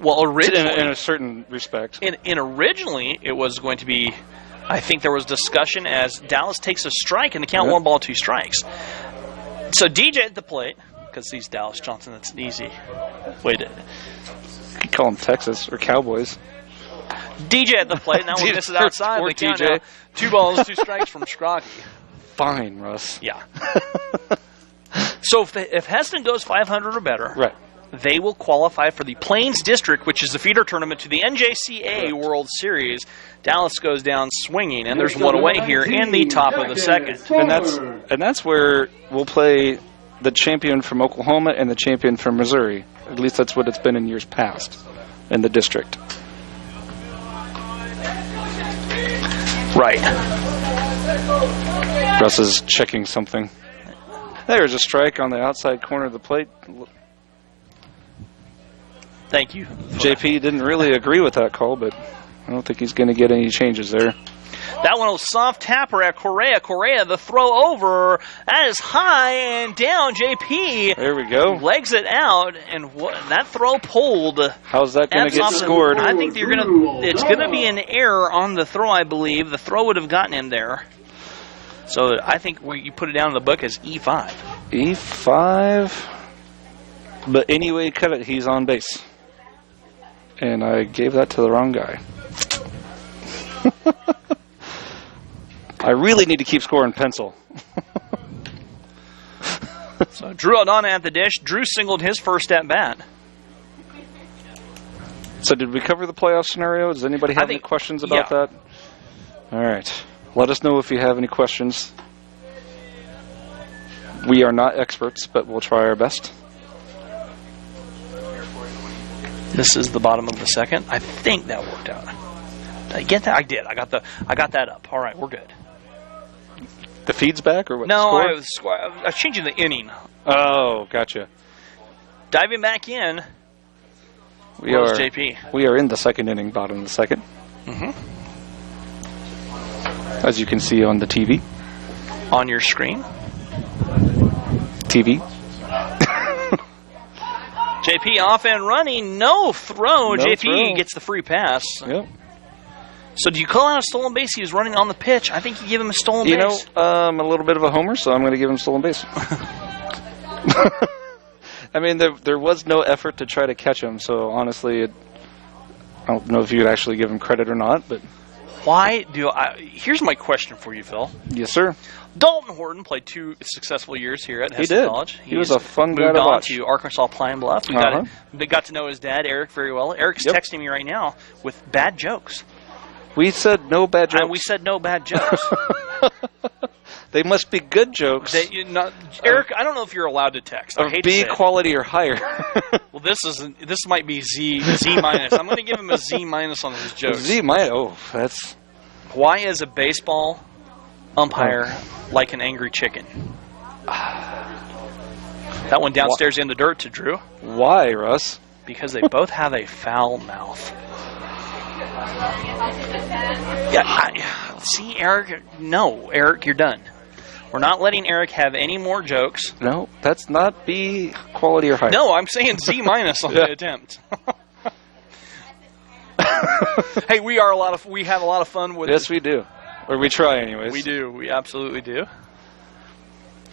Well, originally, in a certain respect. In originally, it was going to be. I think there was discussion as Dallas takes a strike and the count 1-2 strikes. So DJ at the plate, because he's Dallas Johnson. That's an easy way to. You could call them Texas or Cowboys. DJ at the plate. Now we miss it outside. Or TJ. 2 balls, 2 strikes from Scrocky. Fine, Russ. Yeah. So if Heston goes 500 or better, they will qualify for the Plains District, which is the feeder tournament to the NJCA World Series. Dallas goes down swinging, and there's one away here in the top of the second. And that's where we'll play the champion from Oklahoma and the champion from Missouri. At least that's what it's been in years past in the district. Right. Russ is checking something. There's a strike on the outside corner of the plate. Thank you. JP didn't really agree with that call, but I don't think he's going to get any changes there. That one was soft tapper at Correa. Correa, the throw over. That is high and down. JP. There we go. Legs it out, and that throw pulled. How's that going to get scored? I think it's going to be an error on the throw, I believe. The throw would have gotten him there. So I think you put it down in the book as E5. E5. But anyway you cut it, he's on base. And I gave that to the wrong guy. I really need to keep score in pencil. So Drew Aldana at the dish. Drew singled his first at bat. So did we cover the playoff scenario? Does anybody have any questions about that? All right. Let us know if you have any questions. We are not experts, but we'll try our best. This is the bottom of the second. I think that worked out. Did I get that? I did. I got that up. All right, we're good. The feed's back, or what? No, I was changing the inning. Oh, gotcha. Diving back in. We are JP. We are in the second inning, bottom of the second. Mm-hmm. As you can see on the TV. On your screen. TV. JP off and running. No throw. No JP throw. gets the free pass. Yep. So do you call out a stolen base? He was running on the pitch. I think you give him a stolen base. You know, I'm a little bit of a homer, so I'm going to give him stolen base. I mean, there was no effort to try to catch him, so honestly, I don't know if you would actually give him credit or not, but... Why do I... Here's my question for you, Phil. Yes, sir. Dalton Horton played 2 successful years here at Heston College. He was a fun guy to watch. Moved on to Arkansas Pine Bluff. We got to know his dad, Eric, very well. Eric's texting me right now with bad jokes. We said no bad jokes. We said no bad jokes. They must be good jokes. Eric, I don't know if you're allowed to text. I hate B to say quality or higher. Well, this might be Z minus. I'm going to give him a Z minus on his jokes. Z minus. Oh, that's. Why is a baseball umpire like an angry chicken? That one downstairs in the dirt to Drew. Why, Russ? Because they both have a foul mouth. See, Eric. No, Eric, you're done. We're not letting Eric have any more jokes. No, that's not B quality or higher. No, I'm saying Z minus on the attempt. Hey, we have a lot of fun with. Yes, we do. Or we try, anyways. We do. We absolutely do.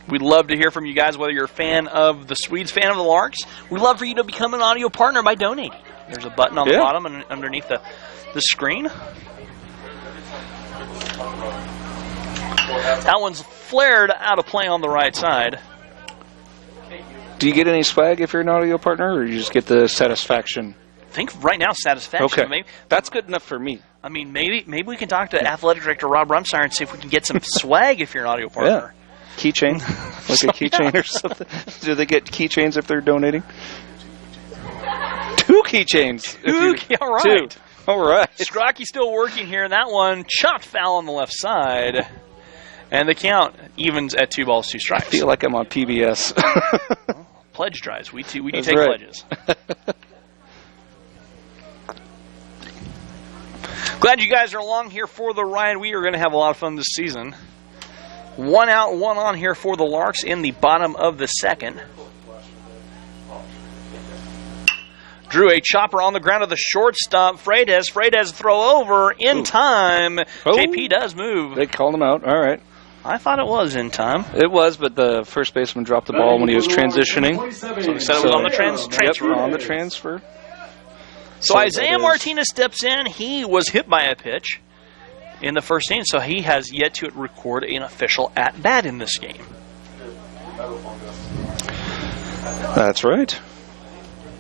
We'd love to hear from you guys, whether you're a fan of the Swedes, fan of the Larks. We'd love for you to become an audio partner by donating. There's a button on the bottom and underneath the screen. That one's flared out of play on the right side. Do you get any swag if you're an audio partner, or you just get the satisfaction? I think right now satisfaction. Okay, maybe, that's good enough for me. I mean, maybe we can talk to athletic director Rob Rumstein and see if we can get some swag if you're an audio partner. Yeah. Keychain, like a keychain or something. Do they get keychains if they're donating? 2 keychains. All right. 2. All right. Scrocky's still working here. That one chopped foul on the left side. And the count evens at 2 balls, 2 strikes. I feel like I'm on PBS. Well, pledge drives. We do take right. pledges. Glad you guys are along here for the ride. We are going to have a lot of fun this season. 1 out, 1 on here for the Larks in the bottom of the second. Drew a chopper on the ground of the shortstop. Freitas throw over in time. Oh. JP does move. They called him out. All right. I thought it was in time. It was, but the first baseman dropped the ball when he was transitioning. So he said it was on the transfer. Yep, on the transfer. So Isaiah Martinez steps in. He was hit by a pitch in the first inning, so he has yet to record an official at-bat in this game. That's right.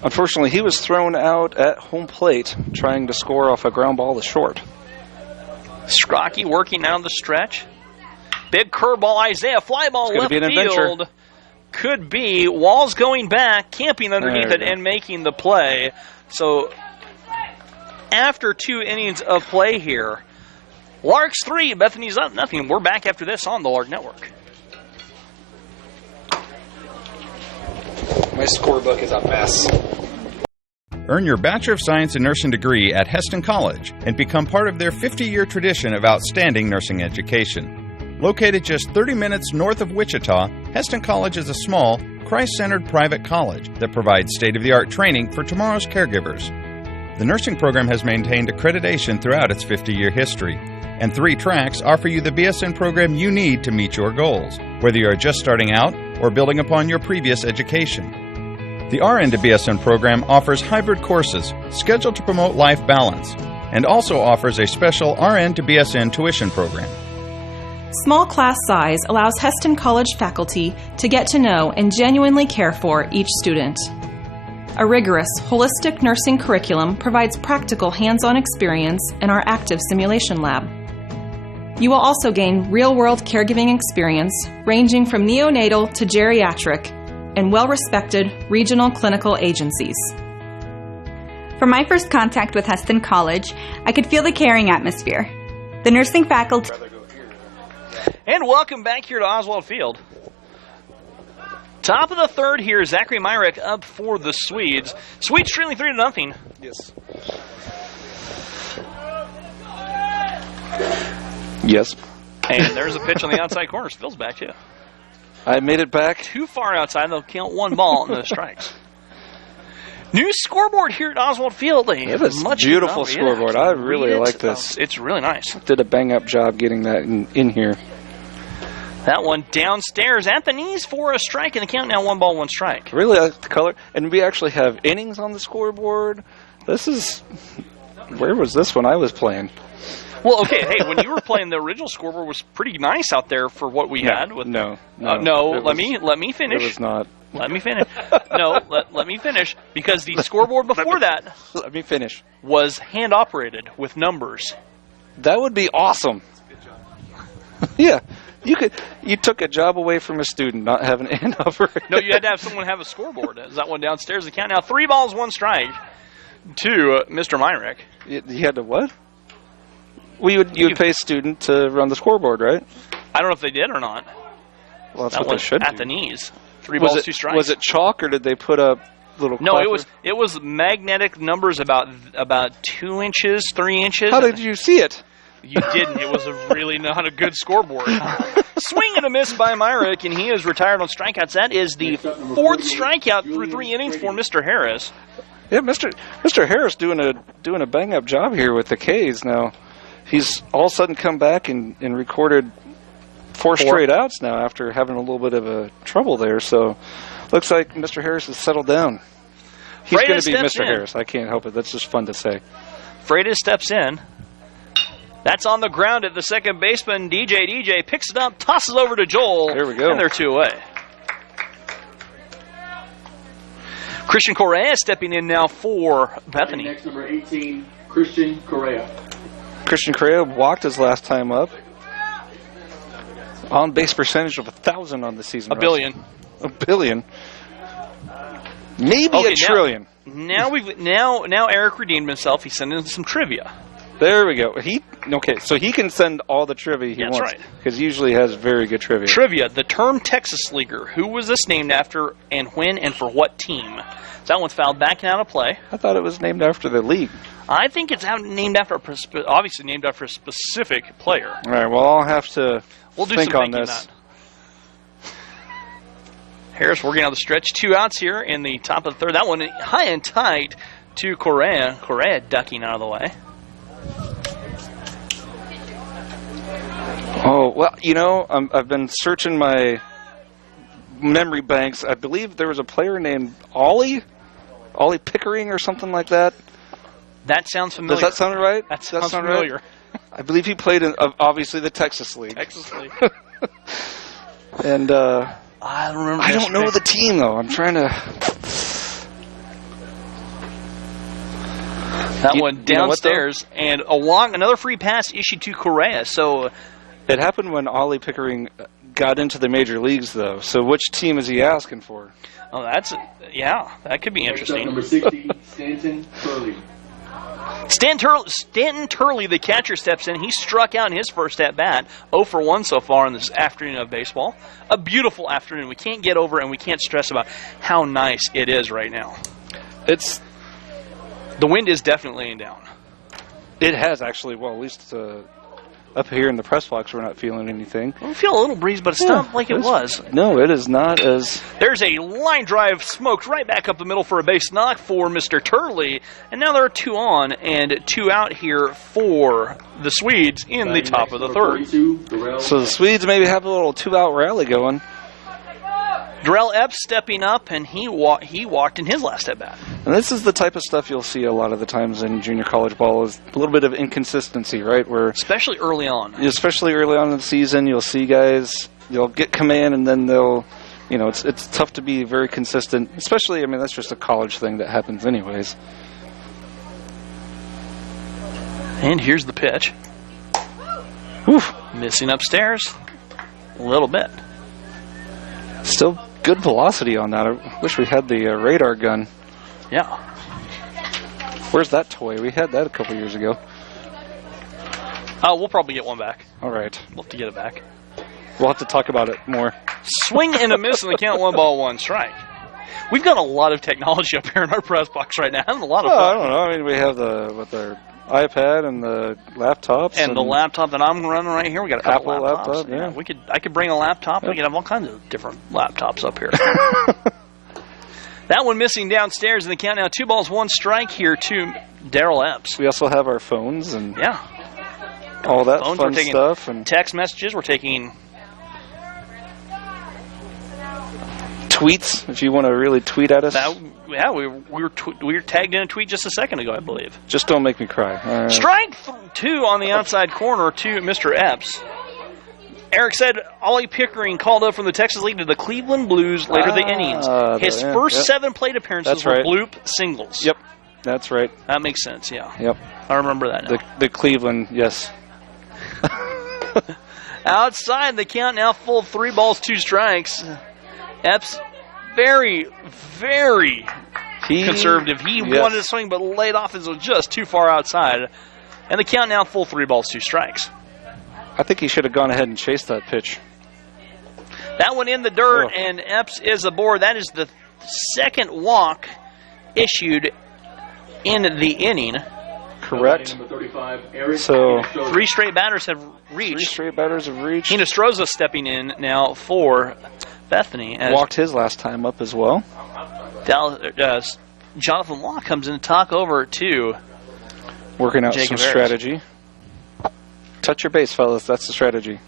Unfortunately, he was thrown out at home plate trying to score off a ground ball to short. Scrocky working down the stretch. Big curveball, Isaiah. Fly ball left field. could be. Walls going back, camping underneath it, and making the play. So after 2 innings of play here, Larks 3, Bethany's up nothing. We're back after this on the Lark Network. My scorebook is a mess. Earn your Bachelor of Science in Nursing degree at Heston College and become part of their 50-year tradition of outstanding nursing education. Located just 30 minutes north of Wichita, Heston College is a small, Christ-centered private college that provides state-of-the-art training for tomorrow's caregivers. The nursing program has maintained accreditation throughout its 50-year history, and 3 tracks offer you the BSN program you need to meet your goals, whether you are just starting out or building upon your previous education. The RN to BSN program offers hybrid courses scheduled to promote life balance and also offers a special RN to BSN tuition program. Small class size allows Heston College faculty to get to know and genuinely care for each student. A rigorous, holistic nursing curriculum provides practical hands-on experience in our active simulation lab. You will also gain real-world caregiving experience ranging from neonatal to geriatric and well-respected regional clinical agencies. From my first contact with Heston College, I could feel the caring atmosphere. The nursing faculty... And welcome back here to Oswald Field. Top of the third here, Zachary Myrick up for the Swedes. Swedes trailing 3-0. Yes. Yes. And there's a pitch on the outside corner. Spill's back, too. I made it back. Too far outside. They'll count 1 ball on the strikes. New scoreboard here at Oswald Field. It's a beautiful scoreboard. I really like this. It's really nice. Did a bang-up job getting that in here. That one downstairs at the knees for a strike, and the count now 1 ball, 1 strike. Really like the color. And we actually have innings on the scoreboard. This is... Where was this when I was playing? Well, okay, hey, when you were playing, the original scoreboard was pretty nice out there for what we had. No. Let me finish. It was not. Let me finish. No, let me finish, because the scoreboard before that let me finish. Was hand-operated with numbers. That would be awesome. Yeah. You took a job away from a student, not having an hand-operated. No, you had to have someone have a scoreboard. Is that one downstairs? The count now 3 balls, 1 strike to Mr. Myrick. You had to what? Well, you would pay a student to run the scoreboard, right? I don't know if they did or not. Well, that's what they should do. At the knees. 3 balls, 2 strikes. Was it chalk, or did they put up little... No, it was magnetic numbers about 2 inches, 3 inches. How did you see it? You didn't. It was really not a good scoreboard. Swing and a miss by Myrick, and he is retired on strikeouts. That is the 4th strikeout through 3 innings for Mr. Harris. Yeah, Mr. Harris doing a bang-up job here with the K's now. He's all of a sudden come back and recorded 4 straight outs now after having a little bit of a trouble there. So looks like Mr. Harris has settled down. He's going to be Mr. Harris. I can't help it. That's just fun to say. Freitas steps in. That's on the ground at the second baseman. DJ picks it up, tosses over to Joel. There we go. And they're 2 away. Christian Correa stepping in now for Bethany. Next, number 18, Christian Correa. Christian Correa walked his last time up. On base percentage of 1,000 on the season. A billion. A billion. Maybe a trillion. Now Eric redeemed himself. He sent in some trivia. There we go. So he can send all the trivia he wants. That's right. Because he usually has very good trivia. Trivia. The term Texas Leaguer. Who was this named after, and when, and for what team? That one's fouled back and out of play. I thought it was named after the league. I think it's named after obviously named after a specific player. All right. Well, I'll have to think on this. That. Harris working on the stretch. 2 outs here in the top of the 3rd. That one high and tight to Correa. Correa ducking out of the way. Oh, well, I've been searching my memory banks. I believe there was a player named Ollie Pickering or something like that. That sounds familiar. Does that sound right? That sounds familiar. Right? I believe he played in, obviously, the Texas League. And I don't remember. I don't know the team, though. I'm trying to... That one downstairs, and another free pass issued to Correa. So it happened when Ollie Pickering got into the major leagues, though. So which team is he asking for? Oh, that could be interesting. Number 60, Stanton Turley. Stanton Turley, the catcher, steps in. He struck out in his first at-bat, 0 for 1 so far in this afternoon of baseball. A beautiful afternoon. We can't get over and we can't stress about how nice it is right now. The wind is definitely laying down. It has actually, well, at least up here in the press box, we're not feeling anything. We feel a little breeze, but it's not like it was. No, it is not as... There's a line drive smoked right back up the middle for a base knock for Mr. Turley. And now there are 2 on and 2 out here for the Swedes in the top of the third. So the Swedes maybe have a little 2-out rally going. Darrell Epps stepping up, and he walked in his last at-bat. And this is the type of stuff you'll see a lot of the times in junior college ball, is a little bit of inconsistency, right? Where especially early on. Especially early on in the season, you'll see guys, they'll get command, and then they'll, it's tough to be very consistent. Especially, I mean, that's just a college thing that happens anyways. And here's the pitch. Oof. Missing upstairs a little bit. Still good velocity on that. I wish we had the radar gun. Yeah. Where's that toy? We had that a couple years ago. We'll probably get one back. All right. We'll have to get it back. We'll have to talk about it more. Swing and a miss, and the count 1-1 strike. We've got a lot of technology up here in our press box right now. Having a lot of fun. I don't know. I mean, we have with our iPad and the laptops. And the laptop that I'm running right here. We got a couple Apple laptops. laptop, yeah. I could bring a laptop. Yep. We could have all kinds of different laptops up here. That one missing downstairs in the count now. 2 balls, 1 strike here to Darrell Epps. We also have our phones and yeah, all that phones, fun we're taking stuff. And text messages. We're taking tweets, if you want to really tweet at us. We were tagged in a tweet just a second ago, I believe. Just don't make me cry. Strike 2 on the outside corner to Mr. Epps. Eric said Ollie Pickering called up from the Texas League to the Cleveland Blues later the innings. His first 7 plate appearances were bloop singles. Yep, that's right. That makes sense, yeah. Yep. I remember that now. The Cleveland, yes. Outside the count now full, 3 balls, 2 strikes. Epps very, very conservative. He wanted to swing, but laid off as it was just too far outside. And the count now full, 3 balls, 2 strikes. I think he should have gone ahead and chased that pitch. That one in the dirt, and Epps is aboard. That is the 2nd walk issued in the inning. Correct. So 3 straight batters have reached. 3 straight batters have reached. Hinostroza stepping in now for Bethany. Walked his last time up as well. Jonathan Law comes in to talk over to working out Jacob some strategy. Touch your base, fellas. That's the strategy.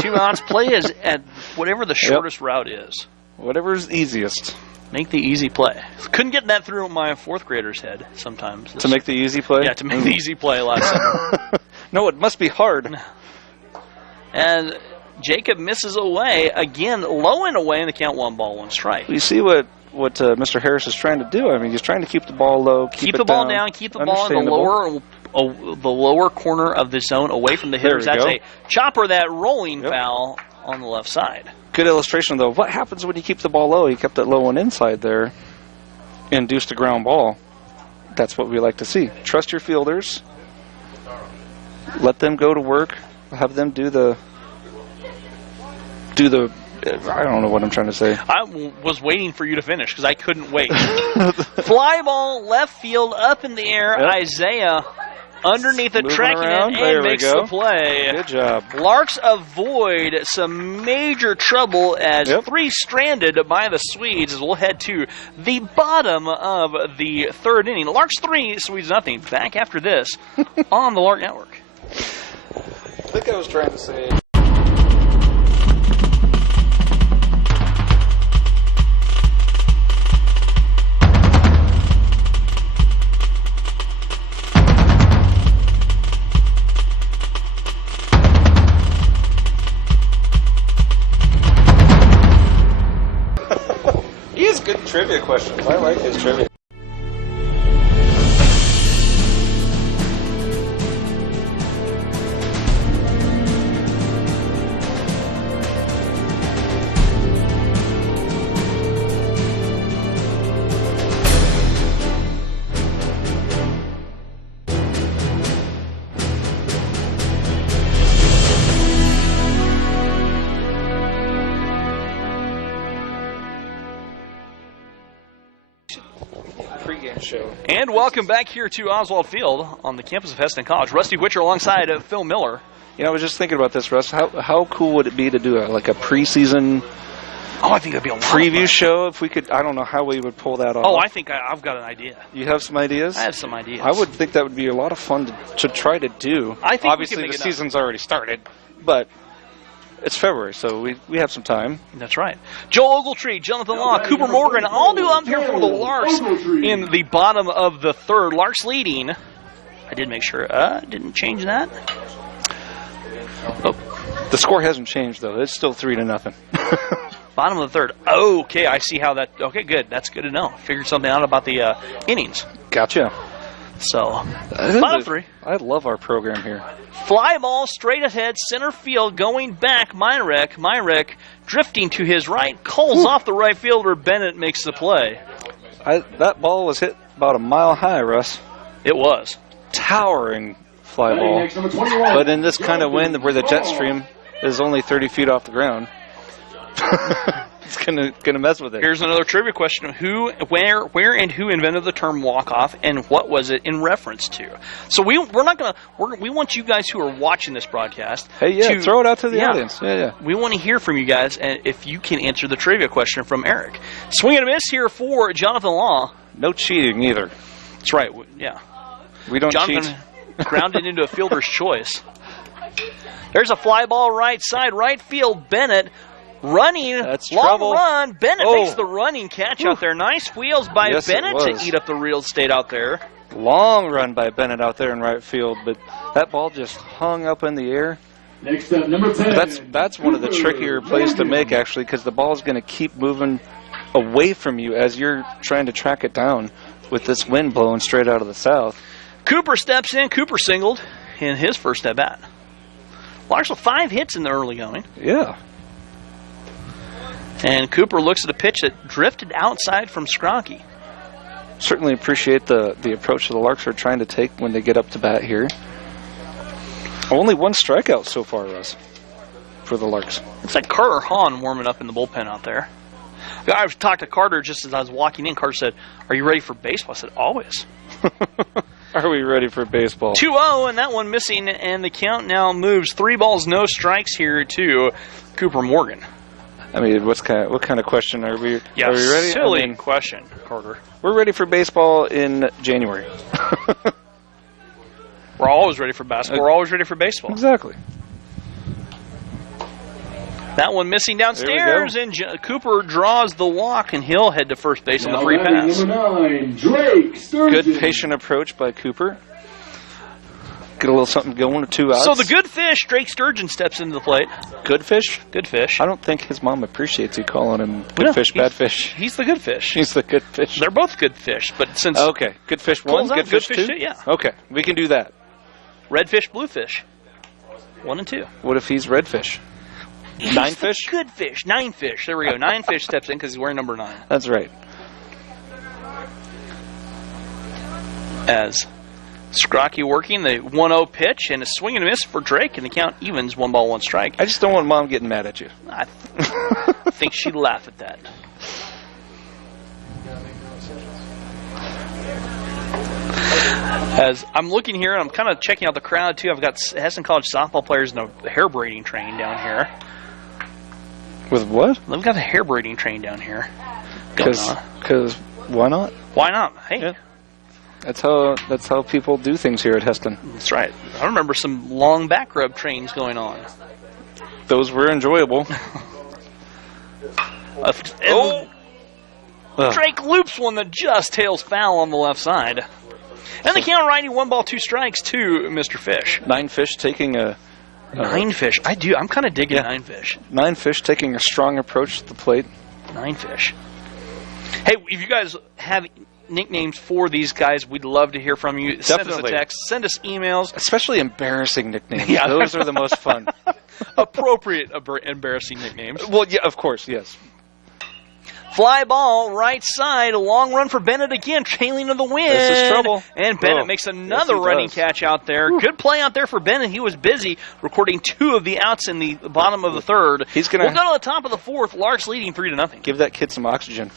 2 outs. Play is at whatever the shortest route is. Whatever's easiest. Make the easy play. Couldn't get that through my 4th grader's head sometimes. To make the easy play? Yeah, to make the easy play last summer. No, it must be hard. And Jacob misses away again, low and away in the count. 1 ball, 1 strike. You see what Mr. Harris is trying to do. I mean, he's trying to keep the ball low, keep the ball down, keep the ball in the lower corner of the zone, away from the hitters. That's a chopper, that rolling foul on the left side. Good illustration, though. What happens when you keep the ball low? He kept that low one inside there, induced a ground ball. That's what we like to see. Trust your fielders. Let them go to work. Have them do the. I don't know what I'm trying to say. I was waiting for you to finish because I couldn't wait. Fly ball, left field, up in the air. Yep. Isaiah underneath the tracking end and makes the play. Good job. Larks avoid some major trouble as 3 stranded by the Swedes, as we'll head to the bottom of the 3rd inning. Larks 3, Swedes nothing. Back after this on the Lark Network. I think I was trying to say... He has good trivia questions. I like his trivia. show. And welcome back here to Oswald Field on the campus of Hesston College. Rusty Witcher alongside Phil Miller. You know, I was just thinking about this, Russ. How cool would it be to do a preseason I think that'd be a lot preview show if we could? I don't know how we would pull that off. Oh, I think I've got an idea. You have some ideas? I have some ideas. I would think that would be a lot of fun to try to do. I think obviously the season's already started, but it's February, so we have some time. That's right. Joel Ogletree, Jonathan Law, Cooper Morgan, all new up here for the Larks in the bottom of the third. Larks leading. I did make sure. Didn't change that. Oh. The score hasn't changed, though. It's still 3-0. Bottom of the third. Okay, I see how that. Okay, good. That's good to know. Figured something out about the innings. Gotcha. So, bottom three. I love our program here. Fly ball straight ahead, center field, going back. Myrick drifting to his right, calls off the right fielder. Bennett makes the play. That ball was hit about a mile high, Russ. It was. Towering fly ball. But in this kind of wind where the jet stream is only 30 feet off the ground, it's gonna mess with it. Here's another trivia question: where, and who invented the term walk-off, and what was it in reference to? So we want you guys who are watching this broadcast. Hey, throw it out to the audience. Yeah. We want to hear from you guys, and if you can answer the trivia question from Eric. Swing and a miss here for Jonathan Law. No cheating either. That's right. Yeah. We don't cheat. Grounded into a fielder's choice. There's a fly ball right side, right field. Bennett running. That's long trouble. Run. Bennett makes the running catch out there. Nice wheels by Bennett to eat up the real estate out there. Long run by Bennett out there in right field, but that ball just hung up in the air. Next up, number 10. That's one of the trickier plays to make, actually, because the ball is going to keep moving away from you as you're trying to track it down with this wind blowing straight out of the south. Cooper steps in. Cooper singled in his first at bat. Larks with 5 hits in the early going. Yeah. And Cooper looks at a pitch that drifted outside from Skronky. Certainly appreciate the approach the Larks are trying to take when they get up to bat here. Only 1 strikeout so far, Russ, for the Larks. It's like Carter Hahn warming up in the bullpen out there. I talked to Carter just as I was walking in. Carter said, "Are you ready for baseball?" I said, "Always." Are we ready for baseball? 2-0, and that one missing, and the count now moves 3 balls, no strikes here to Cooper Morgan. I mean, what kind of question are we? Yeah, are we ready? Silly question, Carter. We're ready for baseball in January. We're always ready for basketball. We're always ready for baseball. Exactly. That one missing downstairs, and Cooper draws the walk, and he'll head to first base on the free pass. Number 9, Drake Sturgeon. Good patient approach by Cooper. Get a little something going with 2 outs. So the good fish, Drake Sturgeon, steps into the plate. Good fish? Good fish. I don't think his mom appreciates you calling him good fish, bad fish. He's the good fish. He's the good fish. They're both good fish, but since... Okay, good fish 1, good fish 2? Yeah. Okay, we can do that. Red fish, blue fish. 1 and 2. What if he's red fish? 9 fish? Good fish. 9 fish. There we go. 9 fish steps in because he's wearing number 9. That's right. As Skrocky working the 1-0 pitch and a swing and a miss for Drake, and the count evens 1 ball, 1 strike. I just don't want Mom getting mad at you. I think she'd laugh at that. As I'm looking here, and I'm kind of checking out the crowd too. I've got Hesston College softball players in a hair braiding train down here. With what? We've got a hair braiding train down here. Because why not? Why not? Hey. Yeah. That's how people do things here at Hesston. That's right. I remember some long back rub trains going on. Those were enjoyable. Drake loops one that just tails foul on the left side. And the count righty 1 ball, 2 strikes to Mr. Fish. 9 fish taking a... 9 fish. I'm kind of digging 9 fish. 9 fish taking a strong approach to the plate. 9 fish. Hey, if you guys have nicknames for these guys, we'd love to hear from you. Send us a text. Send us emails. Especially embarrassing nicknames. Yeah, those are the most fun. Appropriate embarrassing nicknames. Well, yeah, of course, yes. Fly ball, right side, a long run for Bennett again, trailing to the wind. This is trouble. And Bennett makes another running catch out there. Whew. Good play out there for Bennett. He was busy recording 2 of the outs in the bottom of the third. We'll go to the top of the 4th. Larks leading 3-0. Give that kid some oxygen.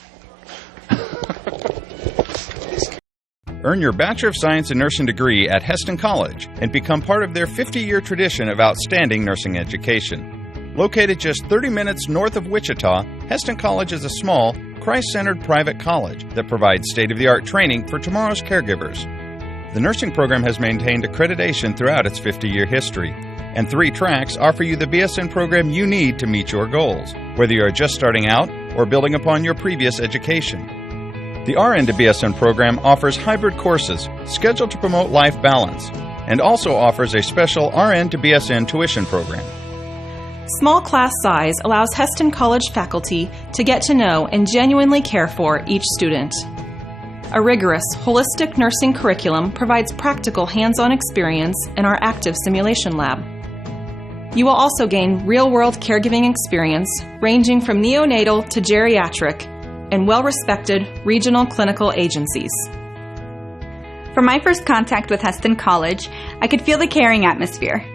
Earn your Bachelor of Science in Nursing degree at Heston College and become part of their 50-year tradition of outstanding nursing education. Located just 30 minutes north of Wichita, Heston College is a small, Christ-centered private college that provides state-of-the-art training for tomorrow's caregivers. The nursing program has maintained accreditation throughout its 50-year history, and 3 tracks offer you the BSN program you need to meet your goals, whether you are just starting out or building upon your previous education. The RN to BSN program offers hybrid courses scheduled to promote life balance and also offers a special RN to BSN tuition program. Small class size allows Heston College faculty to get to know and genuinely care for each student. A rigorous, holistic nursing curriculum provides practical hands-on experience in our active simulation lab. You will also gain real-world caregiving experience ranging from neonatal to geriatric and well-respected regional clinical agencies. From my first contact with Heston College, I could feel the caring atmosphere.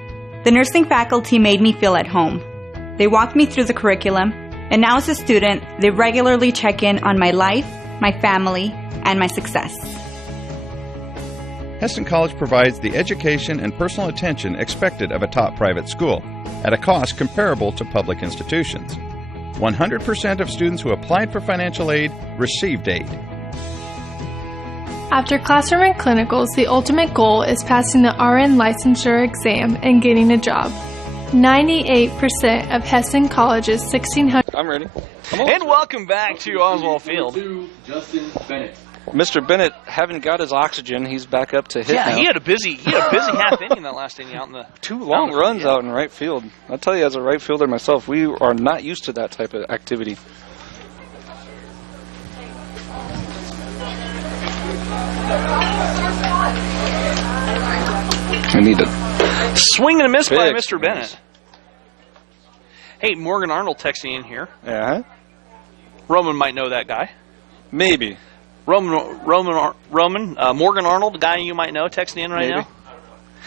The nursing faculty made me feel at home. They walked me through the curriculum, and now as a student, they regularly check in on my life, my family, and my success. Heston College provides the education and personal attention expected of a top private school at a cost comparable to public institutions. 100% of students who applied for financial aid received aid. After classroom and clinicals, the ultimate goal is passing the RN licensure exam and getting a job. 98% of Heston College's 1,600... I'm ready. And welcome back to Oswald Field. Justin Bennett. Mr. Bennett having got his oxygen, he's back up to hit now. He had a busy half inning that last inning out in the 2 long runs out in right field. I'll tell you, as a right fielder myself, we are not used to that type of activity. I need a swing and a miss by Mr. Bennett. Hey, Morgan Arnold texting in here. Yeah. Roman might know that guy. Maybe. Morgan Arnold, the guy you might know, texting in right now.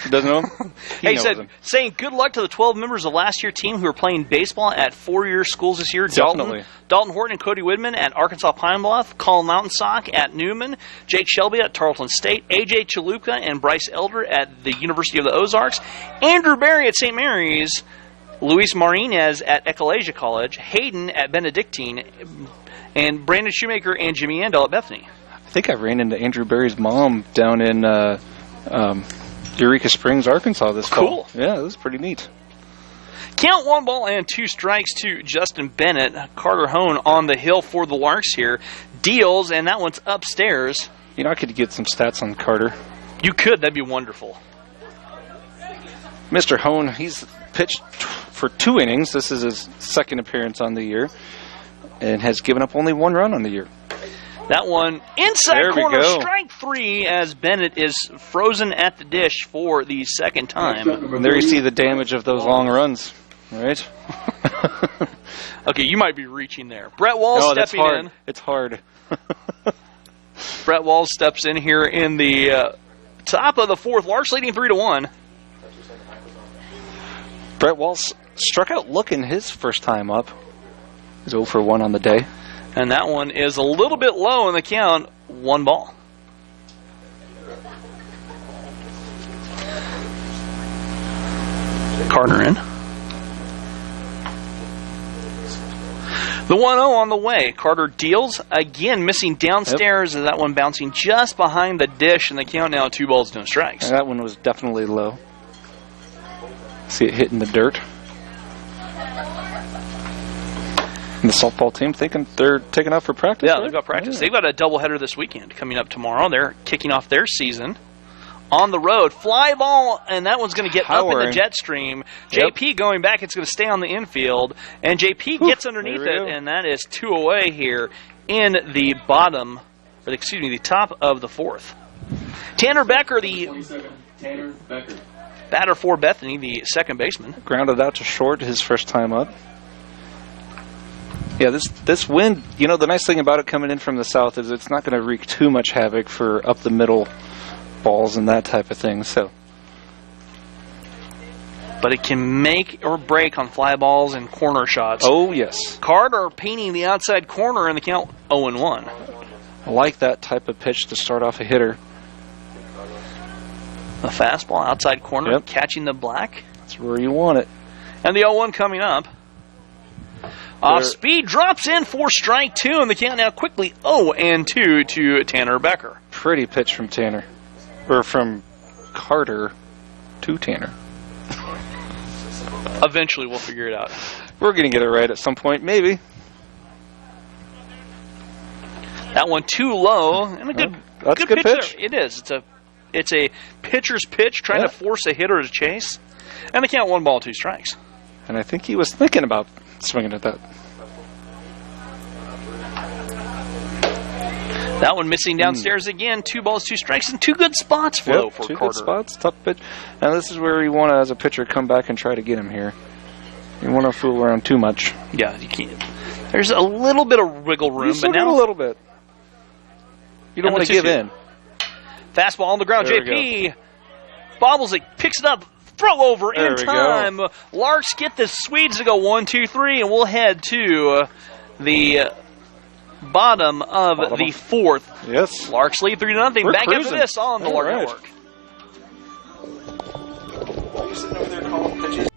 He doesn't know him? He said, saying good luck to the 12 members of last year's team who are playing baseball at 4-year schools this year. Definitely. Dalton Horton and Cody Widman at Arkansas Pine Bluff, Colin Mountain Sock at Newman, Jake Shelby at Tarleton State, AJ Chaluka and Bryce Elder at the University of the Ozarks, Andrew Berry at St. Mary's, Luis Marinez at Ecolasia College, Hayden at Benedictine, and Brandon Shoemaker and Jimmy Andel at Bethany. I think I ran into Andrew Berry's mom down in Eureka Springs, Arkansas this fall. Cool. Yeah, this is pretty neat. Count 1 ball and 2 strikes to Justin Bennett. Carter Hone on the hill for the Larks here. Deals, and that one's upstairs. You know, I could get some stats on Carter. You could. That'd be wonderful. Mr. Hone, he's pitched for 2 innings. This is his second appearance on the year, and has given up only 1 run on the year. That one inside corner, strike 3, as Bennett is frozen at the dish for the second time. And there you see the damage of those long runs, right? Okay, you might be reaching there. Brett Walls stepping in. It's hard. Brett Walls steps in here in the top of the 4th. Larks leading 3-1. Brett Walls struck out looking his first time up. He's 0 for 1 on the day. And that one is a little bit low in the count. 1 ball. Carter in. The 1-0 on the way. Carter deals. Again, missing downstairs. Yep. That one bouncing just behind the dish. And the count now 2 balls, no strikes. And that one was definitely low. See it hitting the dirt. And the softball team thinking they're taking off for practice? Yeah, they've got practice. Yeah. They've got a doubleheader this weekend coming up tomorrow. They're kicking off their season on the road. Fly ball, and that one's going to get up in the jet stream. Yep. JP going back, it's going to stay on the infield. And JP gets underneath it, and that is 2 away here in the the top of the 4th. Tanner Becker, the batter for Bethany, the second baseman. Grounded out to short his first time up. Yeah, this wind, you know, the nice thing about it coming in from the south is it's not going to wreak too much havoc for up the middle balls and that type of thing. So, but it can make or break on fly balls and corner shots. Oh, yes. Carter painting the outside corner in the count 0-1. I like that type of pitch to start off a hitter. A fastball outside corner, catching the black. That's where you want it. And the 0-1 coming up. Off speed, drops in for strike 2, and the count now quickly 0-2 to Tanner Becker. Pretty pitch from Tanner. Or from Carter to Tanner. Eventually we'll figure it out. We're going to get it right at some point, maybe. That one too low, and a good, good pitch. pitch. There. It is. It's a pitcher's pitch, trying to force a hitter to chase. And the count 1 ball, 2 strikes. And I think he was thinking about swinging at that. That one missing downstairs again. 2 balls, 2 strikes, and 2 good spots, Flo, for two Carter. Good spots, tough pitch. Now this is where you want to, as a pitcher, come back and try to get him here. You want to fool around too much. Yeah, you can't. There's a little bit of wiggle room, but now a little bit. You don't want to give in. Fastball on the ground. There JP bobbles it, picks it up, throw over in time. Larks get the Swedes to go 1-2-3, and we'll head to the bottom of the 4th. Yes. Larks lead 3-0. Back cruising. after this on the Lark Network. Are you sitting over there calling pitches?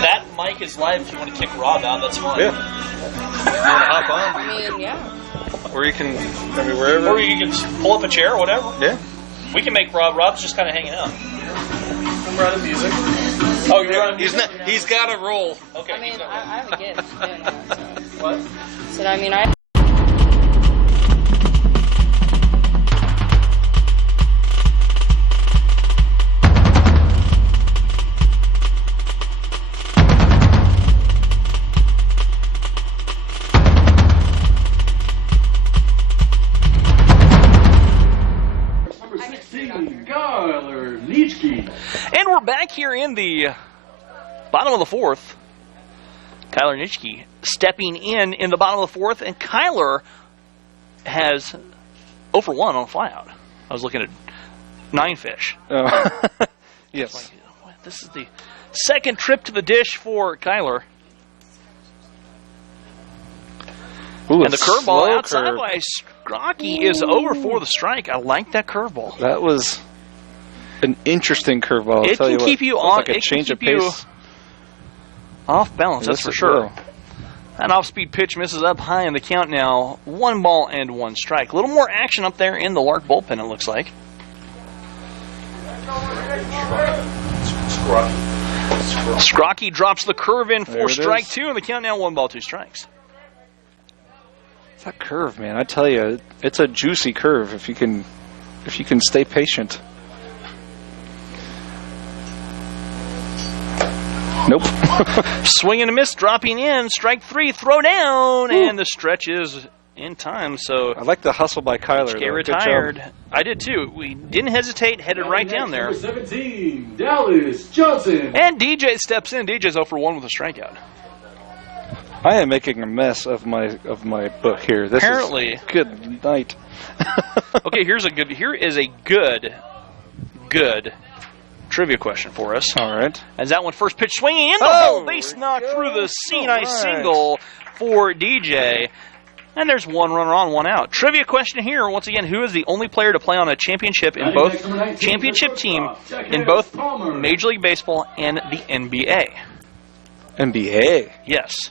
That mic is live. If you want to kick Rob out, that's fine. Yeah. You want to hop on? I mean, yeah. Or you can, wherever. Or you can just pull up a chair or whatever. Yeah. We can make Rob. Rob's just kind of hanging out. I'm running music. Oh, you're running music? He's got a roll. Okay. I mean, I have a gift doing that. So. What? So, I mean, I. And we're back here in the bottom of the 4th. Kyler Nitschke stepping in the bottom of the 4th, and Kyler has 0 for 1 on a flyout. I was looking at 9 fish. Oh. Yes. This is the second trip to the dish for Kyler. Ooh, and the curveball outside by Scrocky is over for the strike. I like that curveball. That was an interesting curveball. It can keep you on. Like a change of pace. Off balance, that's for sure. An off-speed pitch misses up high in the count now. 1 ball and 1 strike. A little more action up there in the Lark bullpen, it looks like. Scrocky drops the curve in for strike 2, and the count now 1 ball, 2 strikes. That curve, man, I tell you, it's a juicy curve if you can stay patient. Nope. Swing and a miss, dropping in, strike 3, throw down, and the stretch is in time. So I like the hustle by Kyler. HK retired. I did too. We didn't hesitate, headed right down there. Number 17, Dallas Johnson. And DJ steps in. DJ's 0 for 1 with a strikeout. I am making a mess of my book here. This Apparently. Is good night. Okay, here is a good trivia question for us. All right. As that one first pitch swinging in the hole, base knock through the C-nice single for DJ. And there's 1 runner on, 1 out. Trivia question here, once again, who is the only player to play on a championship in both championship team in both Major League Baseball and the NBA? NBA? Yes.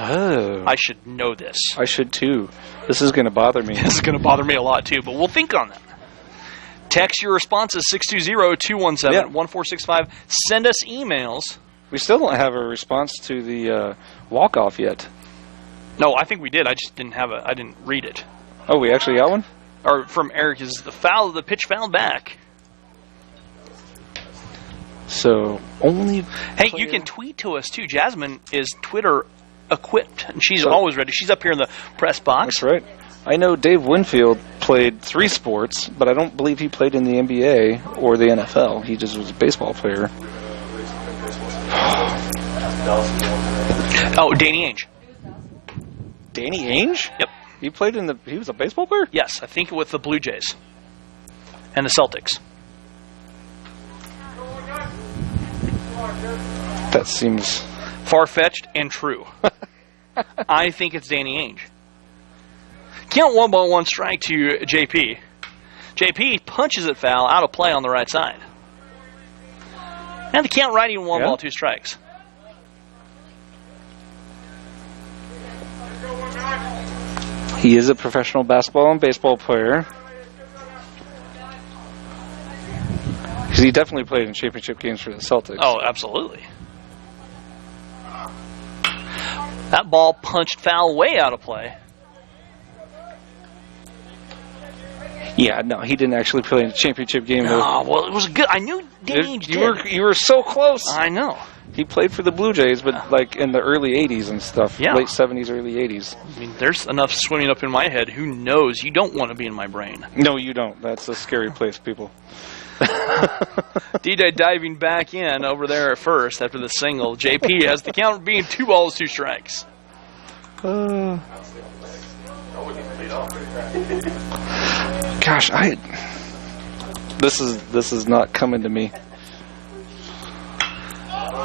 Oh. I should know this. I should too. This is going to bother me. This is going to bother me a lot too, but we'll think on that. Text your responses 620-217-1465. Send us emails. We still don't have a response to the walk-off yet. No, I think we did. I just didn't I didn't read it. Oh, we actually got one? Or from Eric is the pitch fouled back. So only. Hey, you can tweet to us too. Jasmine is Twitter equipped, and she's always ready. She's up here in the press box. That's right. I know Dave Winfield played 3 sports, but I don't believe he played in the NBA or the NFL. He just was a baseball player. Oh, Danny Ainge. Danny Ainge? Yep. He was a baseball player? Yes, I think with the Blue Jays and the Celtics. That seems far-fetched and true. I think it's Danny Ainge. Count 1 ball, 1 strike to JP. JP punches it foul, out of play on the right side. And the count righty, 1 ball, 2 strikes. He is a professional basketball and baseball player. Because he definitely played in championship games for the Celtics. Oh, absolutely. That ball punched foul way out of play. Yeah, no, he didn't actually play in a championship game. No, well, it was good. I knew Danny Ainge did. You were so close. I know. He played for the Blue Jays, but like in the early 80s and stuff. Yeah. Late 70s, early 80s. I mean, there's enough swimming up in my head. Who knows? You don't want to be in my brain. No, you don't. That's a scary place, people. DJ diving back in over there at first after the single. JP has the count being 2 balls, 2 strikes. Gosh, this is not coming to me.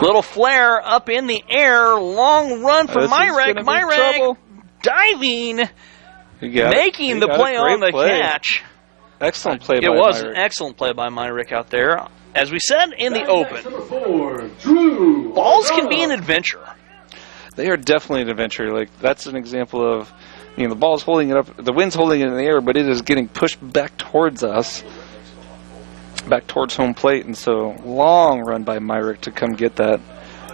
Little flare up in the air, long run for Myrek. Myrek diving, making the play on the catch. Excellent play by It was Myrek. an excellent play by Myrek out there. As we said, in the open. Number 4, Drew. Balls can be an adventure. They are definitely an adventure. Like, that's an example of, the ball's holding it up, the wind's holding it in the air, but it is getting pushed back towards us, back towards home plate, and so long run by Myrek to come get that.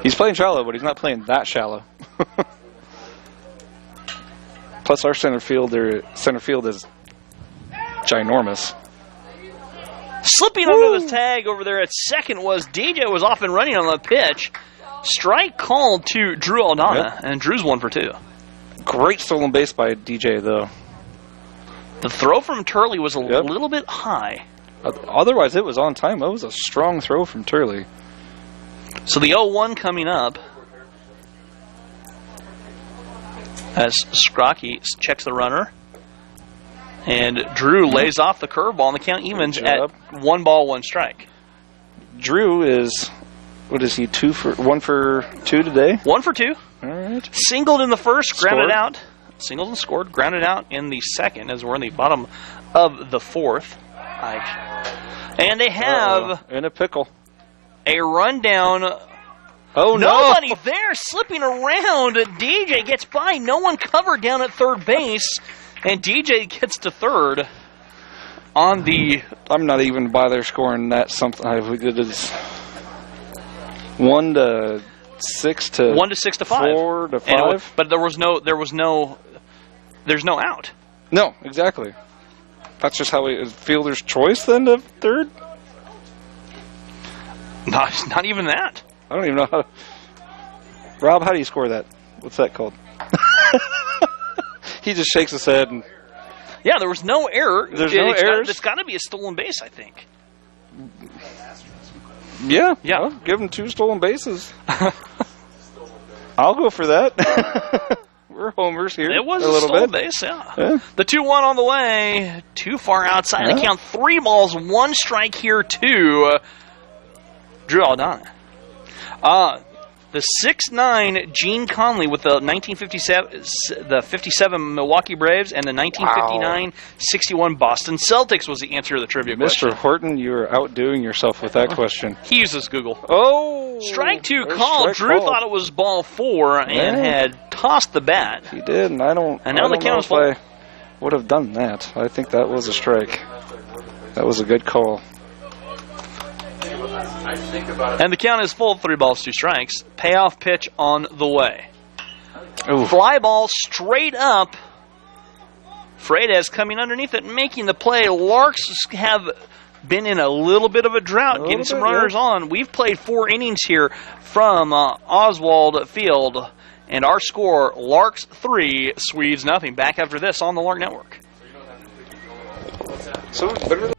He's playing shallow, but he's not playing that shallow. Plus, our center field is ginormous. Slipping under the tag over there at second was DJ was off and running on the pitch. Strike called to Drew Aldana, and Drew's 1 for 2. Great stolen base by DJ, though. The throw from Turley was a little bit high. Otherwise, it was on time. It was a strong throw from Turley. So the 0-1 coming up as Scrocky checks the runner. And Drew lays off the curveball, and the count evens at 1 ball, 1 strike. Drew is, what is he, 1 for 2 today? 1 for 2. All right. Singled in the first, grounded out. Singled and scored, grounded out in the second, as we're in the bottom of the 4th. And they have in a pickle. A rundown. Oh, no. Nobody there, slipping around. DJ gets by. No one covered down at third base. And DJ gets to third on the... I'm not even bother scoring that something. It is 1 to 6 to... 1 to 6 to 5. 4 to 5. But there's no out. No, exactly. That's just how it is. Fielder's choice then to third? Not even that. I don't even know how to... Rob, how do you score that? What's that called? He just shakes his head. And yeah, there was no error. There's no errors. It's got to be a stolen base, I think. Yeah. Well, give him 2 stolen bases. I'll go for that. We're homers here. It was a little stolen bit. base, yeah. The 2-1 on the way. Too far outside. They count 3 balls, 1 strike here to Drew Aldana. The 6'9" Gene Conley with the 57 Milwaukee Braves and the 1959-61 Boston Celtics was the answer to the trivia question. Mr. Horton, you are outdoing yourself with that question. He uses Google. Oh! Strike 2 call. Drew thought it was ball 4 and had tossed the bat. He did, and I don't. And now the count is full. I would have done that. I think that was a strike. That was a good call. And the count is full, 3 balls, 2 strikes. Payoff pitch on the way. Ooh. Fly ball straight up. Freitas coming underneath it, making the play. Larks have been in a little bit of a drought, getting some runners on. We've played 4 innings here from Oswald Field, And our score, Larks 3, Swedes nothing. Back after this on the Lark Network. So better.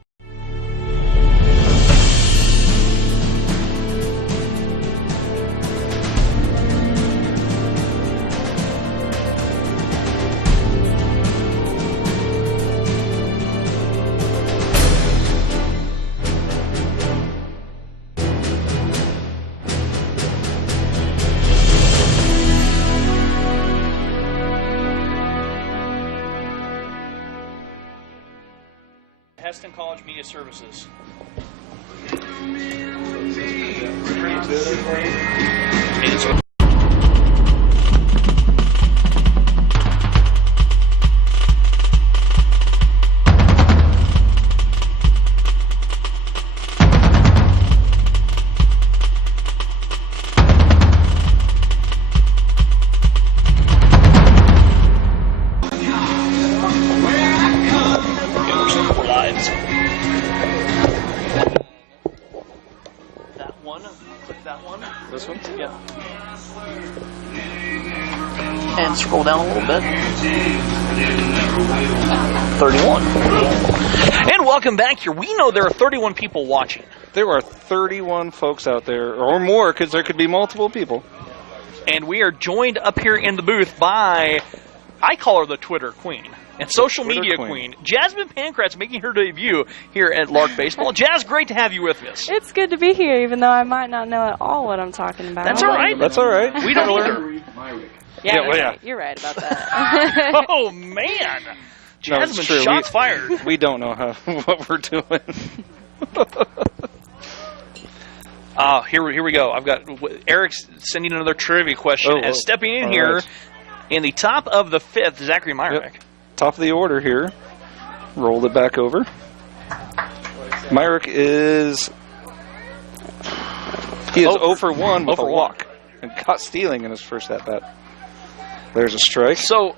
Heston College Media Services. This one? Yeah. And scroll down a little bit. 31. And welcome back here. We know there are 31 people watching. There are 31 folks out there, or more, because there could be multiple people. And we are joined up here in the booth by, I call her the Twitter Queen. And social media queen, Jasmine Pancratz, making her debut here at Lark Baseball. Jazz, great to have you with us. It's good to be here, even though I might not know at all what I'm talking about. That's all right. That's all right. We don't either. Yeah, you're right about that. Oh, man. No, it's Jasmine, true. shots fired. We don't know what we're doing. Here we go. I've got Eric's sending another trivia question. And stepping in here right. in the top of the fifth, Zachary Myrick. Yep. Top of the order here. Rolled it back over. Myrick is... He is 0 for 1 with a walk. And caught stealing in his first at-bat. There's a strike. So,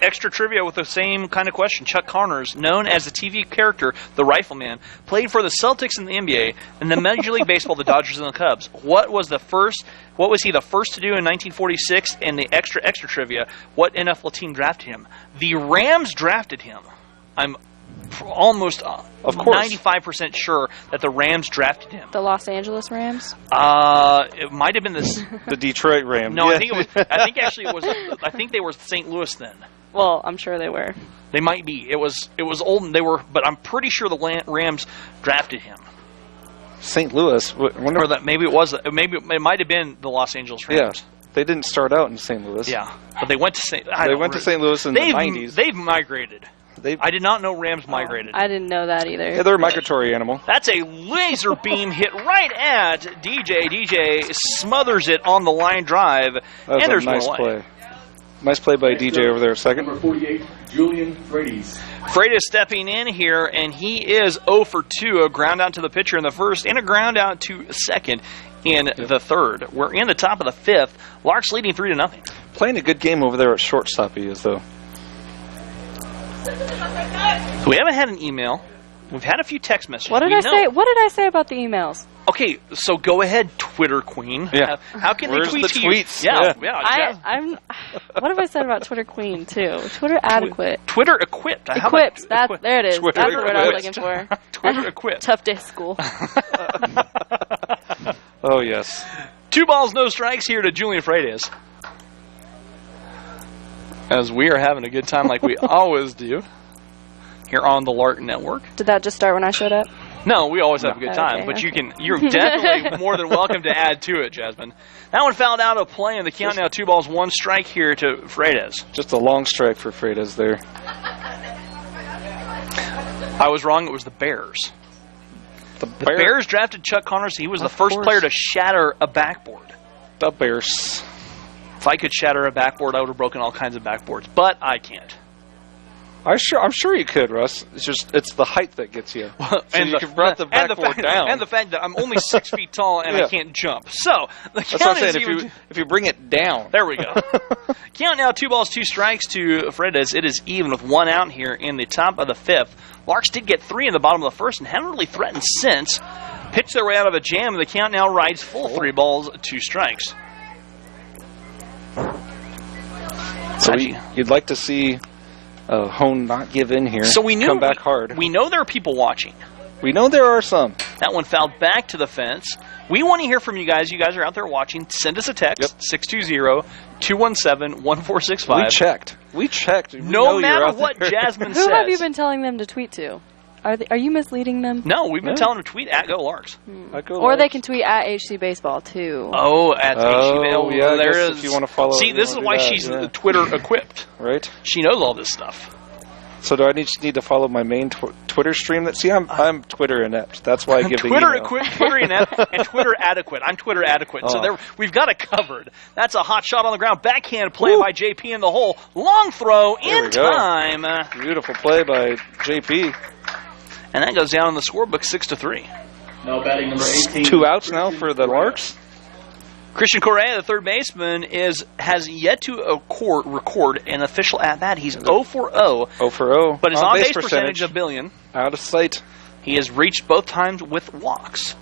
extra trivia with the same kind of question. Chuck Connors, known as the TV character, the Rifleman, played for the Celtics in the NBA and the Major League Baseball, the Dodgers and the Cubs. What was he the first to do in 1946? And the extra trivia, what NFL team drafted him? The Rams drafted him. I'm almost 95% sure that the Rams drafted him. The Los Angeles Rams? It might have been the Detroit Rams. No, I think they were St. Louis then. Well, I'm sure they were. They might be. It was old. But I'm pretty sure the Rams drafted him. St. Louis. Or that maybe it was. Maybe it might have been the Los Angeles Rams. Yeah, they didn't start out in St. Louis. Yeah, but they went to St. Louis in the 90s. They've migrated. I did not know Rams migrated. I didn't know that either. Yeah, they're a migratory animal. That's a laser beam hit right at DJ. DJ smothers it on the line drive. That was and there's a nice one away. play. Nice play by DJ over there. Second. Number 48, Julian Freitas. Freitas stepping in here, and he is 0 for 2. A ground out to the pitcher in the first, and a ground out to second in the third. We're in the top of the fifth. Larks leading 3-0. Playing a good game over there at shortstop he is, though. We haven't had an email. We've had a few text messages. What did I say? What did I say about the emails? Okay, so go ahead, Twitter Queen. Yeah. How can Where's they tweet the to tweets? You? Yeah. What have I said about Twitter Queen too? Twitter adequate. Twitter equipped. Equipped. There it is. Twitter That's the word I was looking for. Twitter equipped. Tough day school. Oh yes. 2 balls, no strikes here to Julian Freitas. As we are having a good time like we always do here on the Lark Network. Did that just start when I showed up? No, we always have a good time, but you're definitely more than welcome to add to it, Jasmine. That one fouled out of play, and the count now 2 balls, 1 strike here to Freitas. Just a long strike for Freitas there. I was wrong. It was the Bears. The Bears drafted Chuck Connors. He was the first player to shatter a backboard. The Bears. If I could shatter a backboard, I would have broken all kinds of backboards, but I can't. I'm sure you could, Russ. It's the height that gets you. Well, so you can brought the backboard down. And the fact that I'm only 6 feet tall and I can't jump. So the that's what I'm saying. If you bring it down. There we go. Count now 2 balls, 2 strikes to Freitas. It is even with 1 out here in the top of the fifth. Larks did get 3 in the bottom of the first and haven't really threatened since. Pitched their way out of a jam, and the count now rides full 3 balls, 2 strikes. So you'd like to see Hone not give in here. So come back hard. We know there are people watching. We know there are some. That one fouled back to the fence. We want to hear from you guys. You guys are out there watching. Send us a text, 620-217-1465. We checked. No matter what Jasmine says. Who have you been telling them to tweet to? Are you misleading them? No, we've been telling them to tweet at GoLarks. Or they can tweet at HC Baseball, too. Oh, at HC Baseball. Yeah, there is. If you want to follow. See, this is why she's Twitter equipped. Right. She knows all this stuff. So do I need to follow my main Twitter stream? I'm Twitter inept. That's why I give the email. Twitter inept and Twitter adequate. I'm Twitter adequate. Oh. So we've got it covered. That's a hot shot on the ground. Backhand play by JP in the hole. Long throw in time. Beautiful play by JP. And that goes down in the scorebook 6-3. Now batting number 18. 2 outs now for the Larks. Christian Correa, the third baseman, has yet to record an official at-bat. He's 0 for 0. 0 for 0. But his on-base percentage of billion. Out of sight. He has reached both times with walks.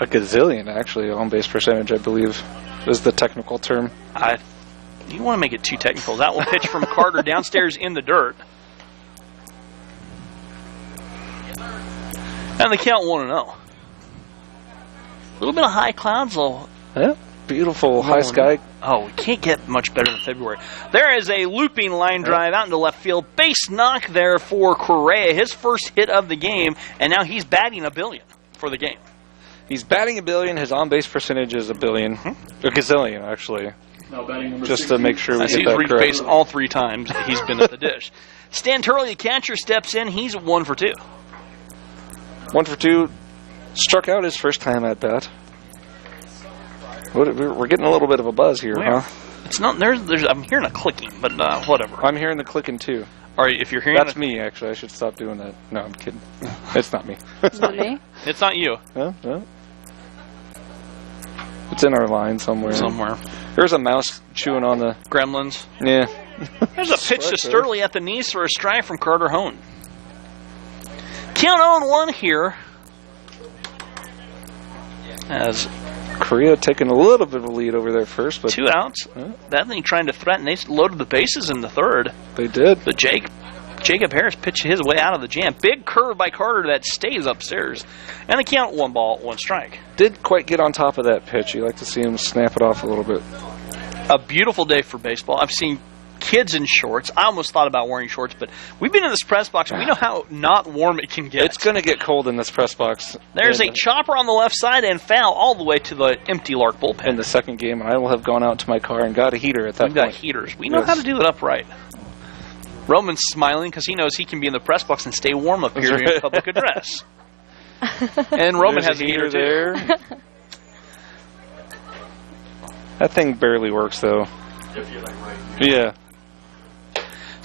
A gazillion, actually, on-base percentage, I believe, is the technical term. You want to make it too technical. That will pitch from Carter downstairs in the dirt. And the count 1-0. A little bit of high clouds, though. Yeah. Beautiful high sky. Oh, we can't get much better than February. There is a looping line drive out into left field. Base knock there for Correa, his first hit of the game, and now he's batting a billion for the game. He's batting a billion. His on-base percentage is a billion. A gazillion, actually. Just to make sure we get that correct. He's reached base all 3 times he's been at the dish. Stan Turley, the catcher, steps in. He's 1 for 2. 1 for 2. Struck out his first time at bat. We're getting a little bit of a buzz here, huh? It's not. I'm hearing a clicking, but whatever. I'm hearing the clicking too. All right, if you're hearing that's me, actually. I should stop doing that. No, I'm kidding. It's not me. It's not me. It's not you. No. It's in our line somewhere. There's a mouse chewing on the gremlins. Yeah. There's a pitch to Sturley at the knees for a strike from Carter Hone. Count 0-1 here. As Korea taking a little bit of a lead over there first, but 2 outs. Bethany trying to threaten. They loaded the bases in the third. They did. But Jacob Harris pitched his way out of the jam. Big curve by Carter that stays upstairs. And the count 1 ball, 1 strike. Did quite get on top of that pitch. You like to see him snap it off a little bit. A beautiful day for baseball. I've seen kids in shorts. I almost thought about wearing shorts, but we've been in this press box, and we know how not warm it can get. It's going to get cold in this press box. There's a chopper on the left side and foul all the way to the empty Lark bullpen. In the second game, I will have gone out to my car and got a heater at that point. We've got heaters. We know how to do it upright. Roman's smiling because he knows he can be in the press box and stay warm up here during public address. And Roman has a heater there. That thing barely works, though. Yeah.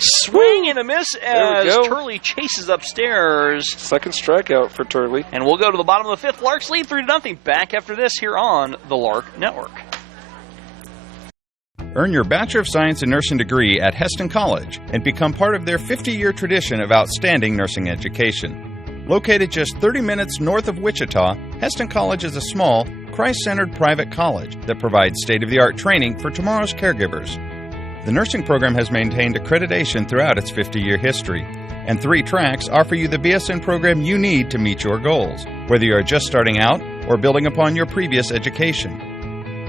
Swing and a miss as Turley chases upstairs. Second strikeout for Turley. And we'll go to the bottom of the 5th. Larks lead 3-0. Back after this here on the Lark Network. Earn your Bachelor of Science in Nursing degree at Heston College and become part of their 50-year tradition of outstanding nursing education. Located just 30 minutes north of Wichita, Heston College is a small, Christ-centered private college that provides state-of-the-art training for tomorrow's caregivers. The nursing program has maintained accreditation throughout its 50-year history, and 3 tracks offer you the BSN program you need to meet your goals, whether you are just starting out or building upon your previous education.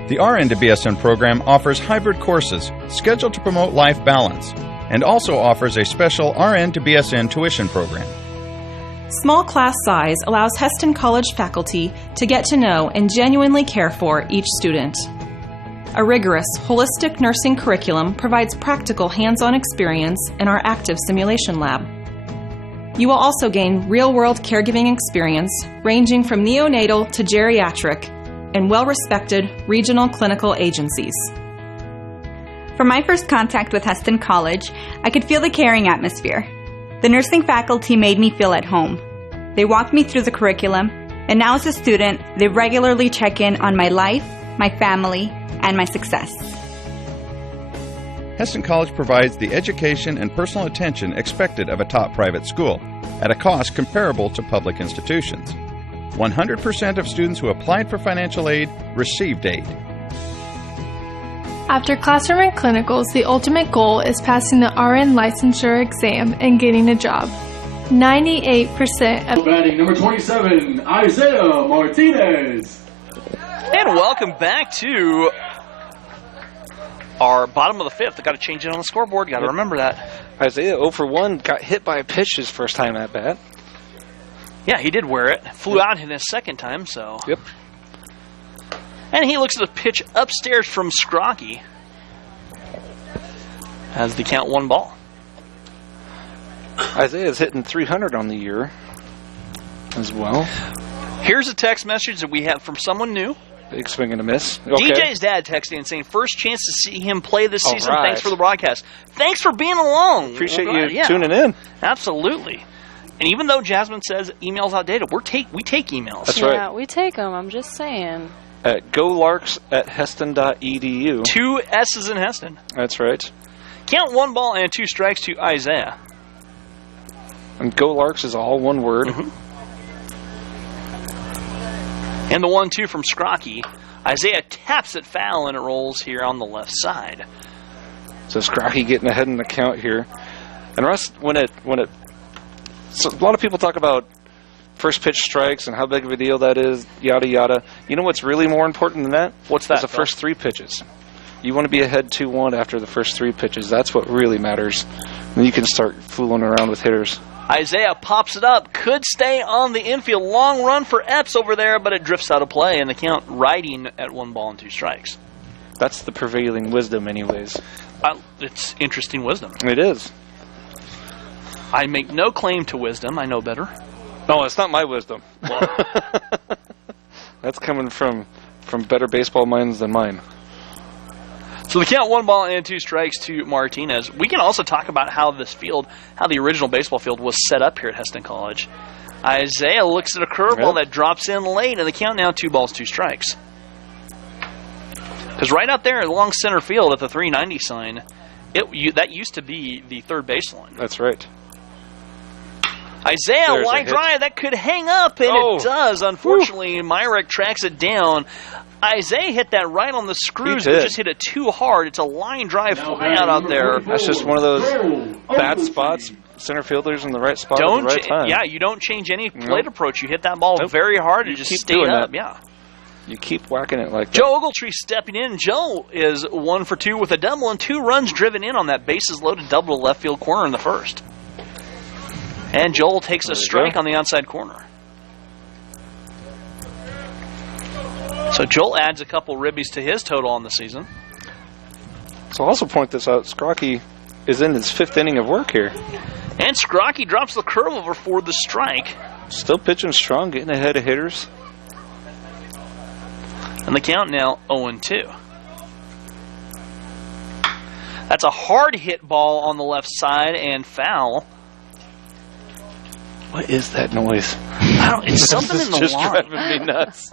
The RN to BSN program offers hybrid courses scheduled to promote life balance, and also offers a special RN to BSN tuition program. Small class size allows Heston College faculty to get to know and genuinely care for each student. A rigorous, holistic nursing curriculum provides practical hands-on experience in our active simulation lab. You will also gain real-world caregiving experience ranging from neonatal to geriatric and well-respected regional clinical agencies. From my first contact with Heston College, I could feel the caring atmosphere. The nursing faculty made me feel at home. They walked me through the curriculum, and now as a student, they regularly check in on my life, my family, and my success. Heston College provides the education and personal attention expected of a top private school at a cost comparable to public institutions. 100% of students who applied for financial aid received aid. After classroom and clinicals, the ultimate goal is passing the RN licensure exam and getting a job. 98% of... Batting number 27, Isaiah Martinez. And welcome back to our bottom of the fifth. I've got to change it on the scoreboard. Got to remember that. Isaiah 0 for 1, got hit by a pitch his first time at bat. Yeah, he did wear it. Flew out in his second time, so... Yep. And he looks at the pitch upstairs from Scrocky. Has the count 1 ball. Isaiah's hitting 300 on the year as well. Here's a text message that we have from someone new. Big swing and a miss. Okay. DJ's dad texting and saying, first chance to see him play this season. Right. Thanks for the broadcast. Thanks for being along. Appreciate you tuning in. Absolutely. And even though Jasmine says email's outdated, we take emails. That's right. Yeah, we take them. I'm just saying. At golarks@heston.edu. 2 S's in Heston. That's right. Count 1 ball and 2 strikes to Isaiah. And GoLarks is all one word. Mm-hmm. And the 1-2 from Scrocky. Isaiah taps it foul and it rolls here on the left side. So Scrocky getting ahead in the count here. And Russ, so a lot of people talk about first pitch strikes and how big of a deal that is, yada yada. You know what's really more important than that? What's that? It's the first 3 pitches. You want to be ahead 2-1 after the first 3 pitches. That's what really matters. Then you can start fooling around with hitters. Isaiah pops it up, could stay on the infield. Long run for Epps over there, but it drifts out of play, and the count riding at 1 ball and 2 strikes. That's the prevailing wisdom anyways. It's interesting wisdom. It is. I make no claim to wisdom. I know better. No, it's not my wisdom. That's coming from better baseball minds than mine. So the count 1 ball and 2 strikes to Martinez. We can also talk about how the original baseball field was set up here at Heston College. Isaiah looks at a curveball that drops in late, and the count now 2 balls, 2 strikes. Because right out there along center field at the 390 sign, that used to be the third baseline. That's right. Isaiah, line drive, that could hang up, and it does. Unfortunately, Myrek tracks it down. Isaiah hit that right on the screws, but just hit it too hard. It's a line drive fly out there. That's just one of those bad spots. Center fielders in the right spot at the right time. Yeah, you don't change any plate approach. You hit that ball very hard and just stay up. That. Yeah. You keep whacking it like that. Joe Ogletree stepping in. Joe is 1 for 2 with a double and 2 runs driven in on that bases-loaded double to left field corner in the first. And Joel takes a strike on the outside corner. So Joel adds a couple ribbies to his total on the season. So I'll also point this out. Scrocky is in his 5th inning of work here. And Scrocky drops the curve over for the strike. Still pitching strong, getting ahead of hitters. And the count now 0-2. That's a hard hit ball on the left side and foul. What is that noise? It's something in the just line. Driving me nuts.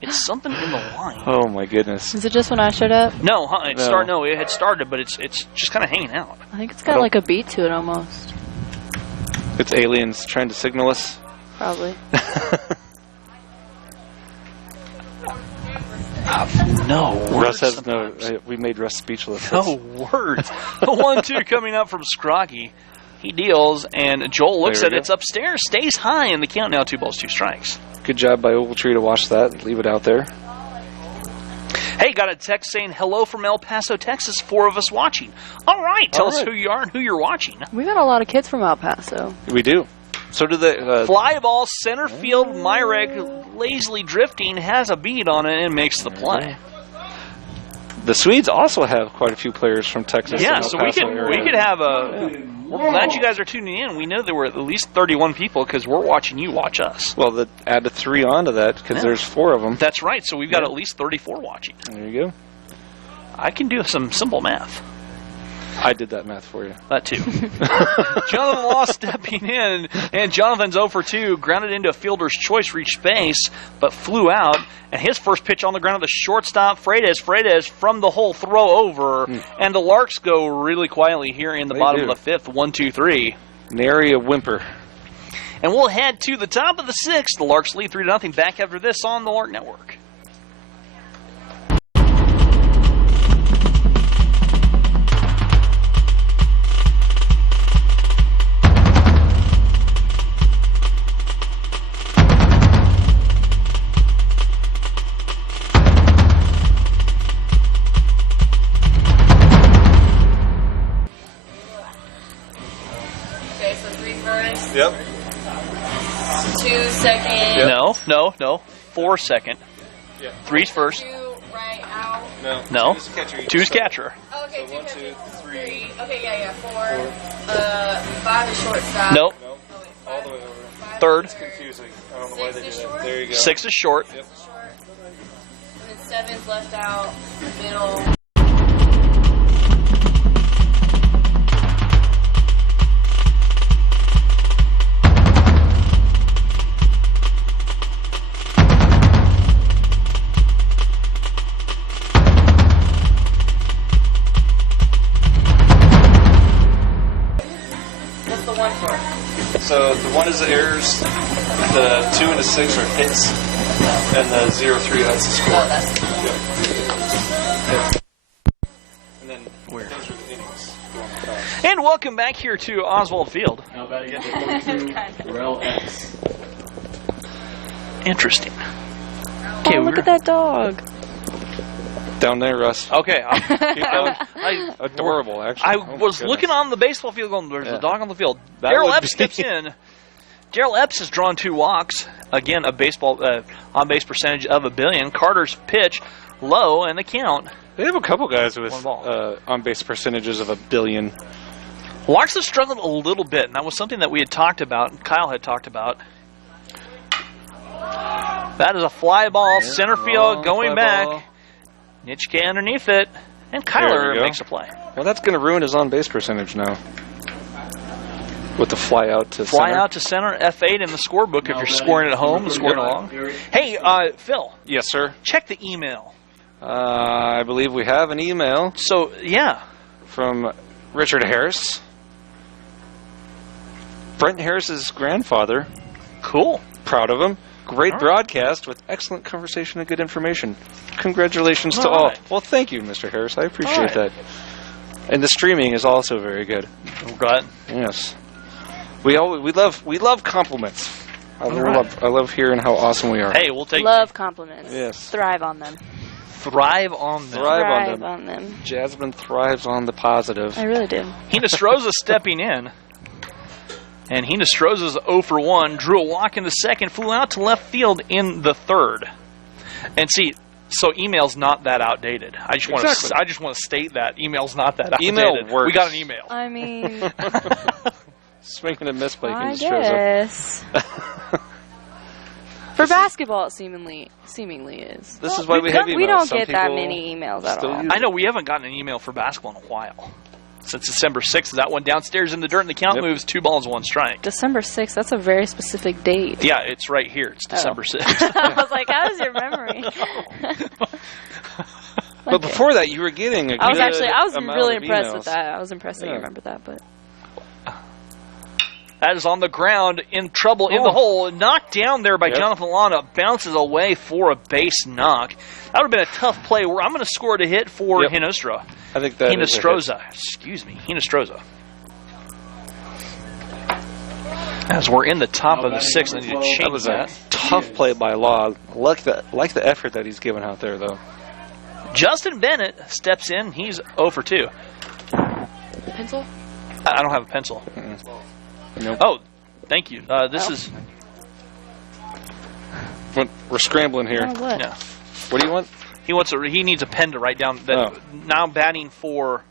It's something in the line. Oh my goodness! Is it just when I showed up? No, it had started, but it's just kind of hanging out. I think it's got like a beat to it almost. It's aliens trying to signal us. Probably. No Russ has no. We made Russ speechless. No words. The 1-2 coming up from Scrocky. He deals, and Joel looks at it. It's upstairs, stays high, and the count now 2 balls, 2 strikes. Good job by Ogletree to watch that. Leave it out there. Hey, got a text saying hello from El Paso, Texas. 4 of us watching. All right, tell us who you are and who you're watching. We got a lot of kids from El Paso. We do. So do the fly ball, center field. Myrek lazily drifting, has a beat on it and makes the play. The Swedes also have quite a few players from Texas. Yeah, so we could have a. We're glad you guys are tuning in. We know there were at least 31 people because we're watching you watch us. Well, add a 3 onto that because there's 4 of them. That's right. So we've got at least 34 watching. There you go. I can do some simple math. I did that math for you. That too. Jonathan Law stepping in, and Jonathan's 0 for 2, grounded into a fielder's choice, reached base, but flew out. And his first pitch on the ground of the shortstop, Freitas from the hole, throw over. And the Larks go really quietly here in the bottom of the 5th, 1-2-3. Nary a whimper. And we'll head to the top of the 6th. The Larks lead 3-0. Back after this on the Lark Network. second. Yep. No. 4 second. Yeah. 3's first. 2 right out. No. 2's catcher. Oh, okay, So 2 1, 2, 3. Okay, yeah. 4. 5 is shortstop. Nope. Oh, wait, All the way over. Third. It's confusing. I don't know why they do Short. that. There you go. 6 is short. Yep. Short. And then 7's left out. Middle. What's the 1 for? So the 1 is the errors, the 2 and the 6 are hits, and the 0-3, that's the score. Oh, that's Yep. And then those are the innings. And welcome back here to Oswald Field. Now batting at the 42, Rel X. Interesting. Oh, look at that dog. Down there, Russ. Okay. Adorable, actually. I Oh, my was goodness. looking on the baseball field going, there's Yeah. a dog on the field. That Daryl would Epps be- steps in. Daryl Epps has drawn 2 walks. Again, a baseball on-base percentage of 1 billion. Carter's pitch low and the count. They have a couple guys with One ball. on-base percentages of 1 billion. Larson struggled a little bit, and that was something that we had talked about, Kyle had talked about. That is a fly ball, center field, going back. Ball. Nitschke underneath it, and There we Kyler go. makes a play. Well, that's going to ruin his on-base percentage now. With the fly out to Fly center. out to center, F8 in the scorebook if you're scoring at home and scoring along. Hey, Phil, Yes, sir. check the email. I believe we have an email So, yeah. from Richard Harris. Brent Harris's grandfather. Cool. Proud of him. Great All right. broadcast with excellent conversation and good information. Congratulations to All all. right. Well, thank you, Mr. Harris. I appreciate All right. that. And the streaming is also very good. Right. Yes. We love compliments. I love hearing how awesome we are. Hey, we'll take Love compliments. Yes. Thrive on them. Thrive on them. Thrive on them. Jasmine thrives on the positive. I really do. Hinostroza stepping in. And Hinostroza's 0 for 1. Drew a walk in the second, flew out to left field in the third. And see, so email's not that outdated. I just want to state that email's not that outdated. Email works. We got an email. I mean, Swinging and miss by I Hinostroza. guess. For basketball, it seemingly is. This is why we have emails. We don't Some get that people many emails at still all. use I know we haven't gotten an email for basketball in a while. Since December 6th, that one downstairs in the dirt, and the count Yep. moves 2 balls, 1 strike. December 6th, that's a very specific date. Yeah, it's right here. It's December 6th. I was like, how is your memory? But before that, you were getting a I was good amount really of impressed emails. with that. I was impressed that you Yeah. remembered that, but That is on the ground, in trouble, in the hole. Knocked down there by Yep. Jonathan Lana. Bounces away for a base knock. That would have been a tough play. Where I'm going to score a hit for Yep. Hinostroza. I think that is a hit. Hinostroza. Excuse me. Hinostroza. As we're in the top of the 6th, I need to That change was that. a tough play by Law. Like the effort that he's given out there, though. Justin Bennett steps in. He's 0 for 2. pencil? I don't have a pencil. Nope. Oh, thank you. This is... We're scrambling here. Oh, what? Yeah. What do you want? He needs a pen to write down. That Oh. Now batting for...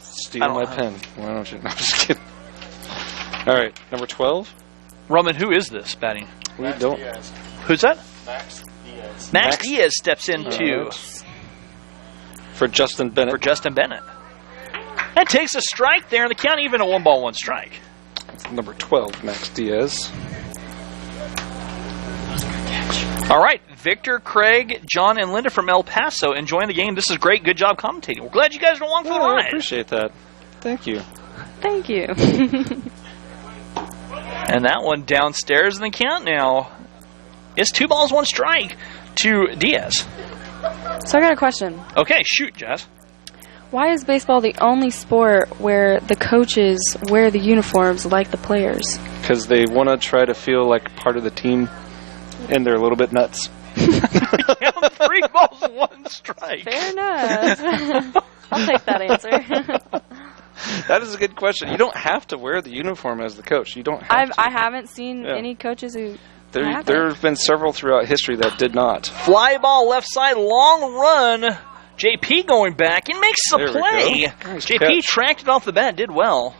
Steal I don't my know. pen. Why don't you? No, I'm just kidding. All right, number 12. Roman, who is this batting? We don't. Who's that? Max Diaz. Max Diaz steps into For Justin Bennett. for Justin Bennett. That takes a strike there, and the count even a 1 ball, 1 strike. Number 12, Max Diaz. All right, Victor, Craig, John, and Linda from El Paso enjoying the game. This is great. Good job commentating. We're glad you guys are along for the Oh, I ride. appreciate that. Thank you. Thank you. And that one downstairs in the count now is 2 balls, 1 strike to Diaz. So I got a question. Okay, shoot, Jess. Why is baseball the only sport where the coaches wear the uniforms like the players? Because they want to try to feel like part of the team, and they're a little bit nuts. 3 balls, 1 strike. Fair enough. I'll take that answer. That is a good question. You don't have to wear the uniform as the coach. You don't have to. I haven't seen Yeah. any coaches who There have been several throughout history that did not. Fly ball left side, long run. JP going back and makes the play. Nice JP catch. tracked it off the bat, did well.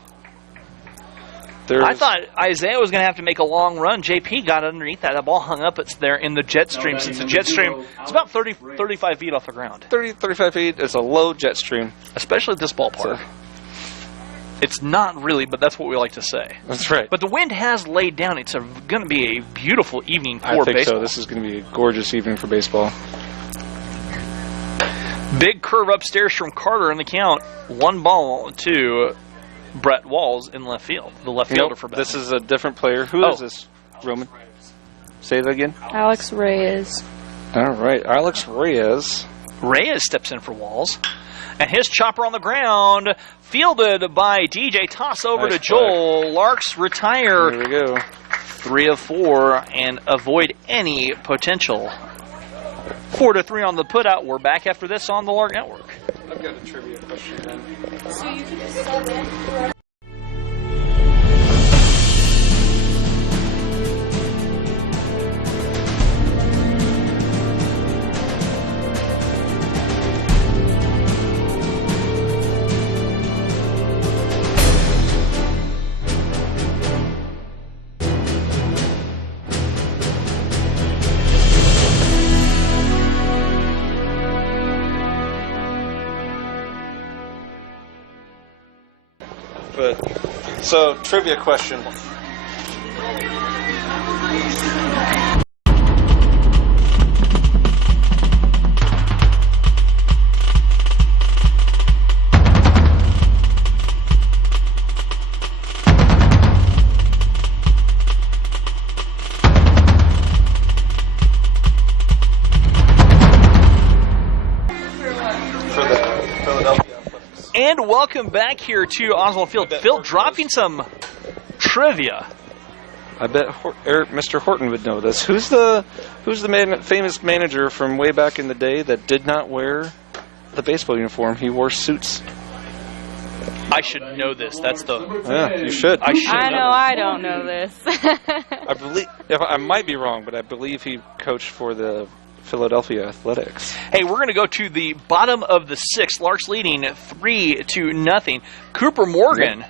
I thought Isaiah was going to have to make a long run. JP got underneath that. The ball hung up. It's there in the jet stream. Since the jet stream, it's about 35 feet off the ground. 35 feet is a low jet stream. Especially at this ballpark. It's not really, but that's what we like to say. That's right. But the wind has laid down. It's going to be a beautiful evening for baseball. I think so. This is going to be a gorgeous evening for baseball. Big curve upstairs from Carter in the count. 1 ball to Brett Walls in left field, the left fielder for Bethany. This is a different player. Who is this, Roman? Say that again. Alex Reyes. All right, Alex Reyes. Reyes steps in for Walls. And his chopper on the ground, fielded by DJ. Toss over to Joel. Larks retire. Here we go. 3 of 4 and avoid any potential. 4-3 on the putout. We're back after this on the Lark Network. I've got a trivia question then. So you can just sub in. So, trivia question. And welcome back here to Oswald Field. Phil dropping some trivia. I bet Mr. Horton would know this. Who's the famous manager from way back in the day that did not wear the baseball uniform? He wore suits. I should know this. That's the. Yeah, you should. I know. I don't know this. I believe. I might be wrong, but I believe he coached for the Philadelphia Athletics. Hey, we're going to go to the bottom of the 6th. Larks leading 3-0. Cooper Morgan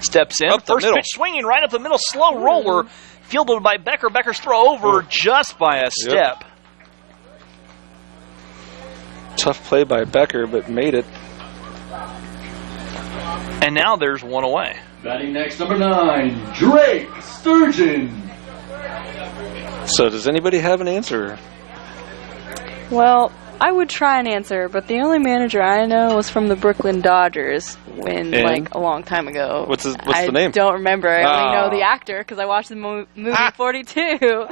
steps in. First pitch swinging right up the middle. Slow roller. Fielded by Becker. Becker's throw over just by a step. Tough play by Becker, but made it. And now there's 1 away. Batting next, number 9, Drake Sturgeon. So does anybody have an answer? Well, I would try and answer, but the only manager I know was from the Brooklyn Dodgers like a long time ago. What's the name? I don't remember. I only know the actor because I watched the movie 42.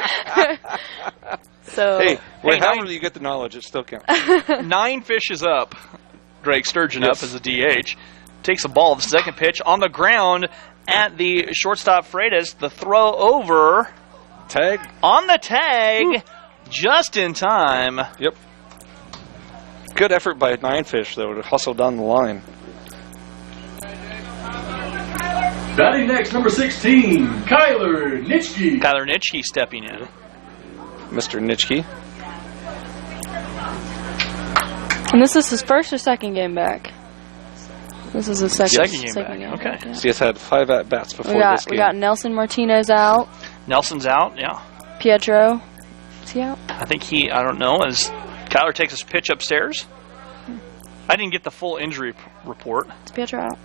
So hey, however you get the knowledge, it still counts. 9 fishes up. Drake Sturgeon up as a DH. Takes a ball. The second pitch on the ground at the shortstop Freitas. The throw over. Tag. On the tag. Just in time. Yep. Good effort by 9 fish, though, to hustle down the line. Batting next, number 16, Kyler Nitschke. Kyler Nitschke stepping in. Mr. Nitschke. And this is his first or second game back? This is his second game back. Okay. Yeah. So he's had 5 at-bats before this game. We got Nelson Martinez out. Nelson's out, yeah. Pietro. Is he out? I think I don't know, as Kyler takes his pitch upstairs. I didn't get the full injury report. Is Pietro out?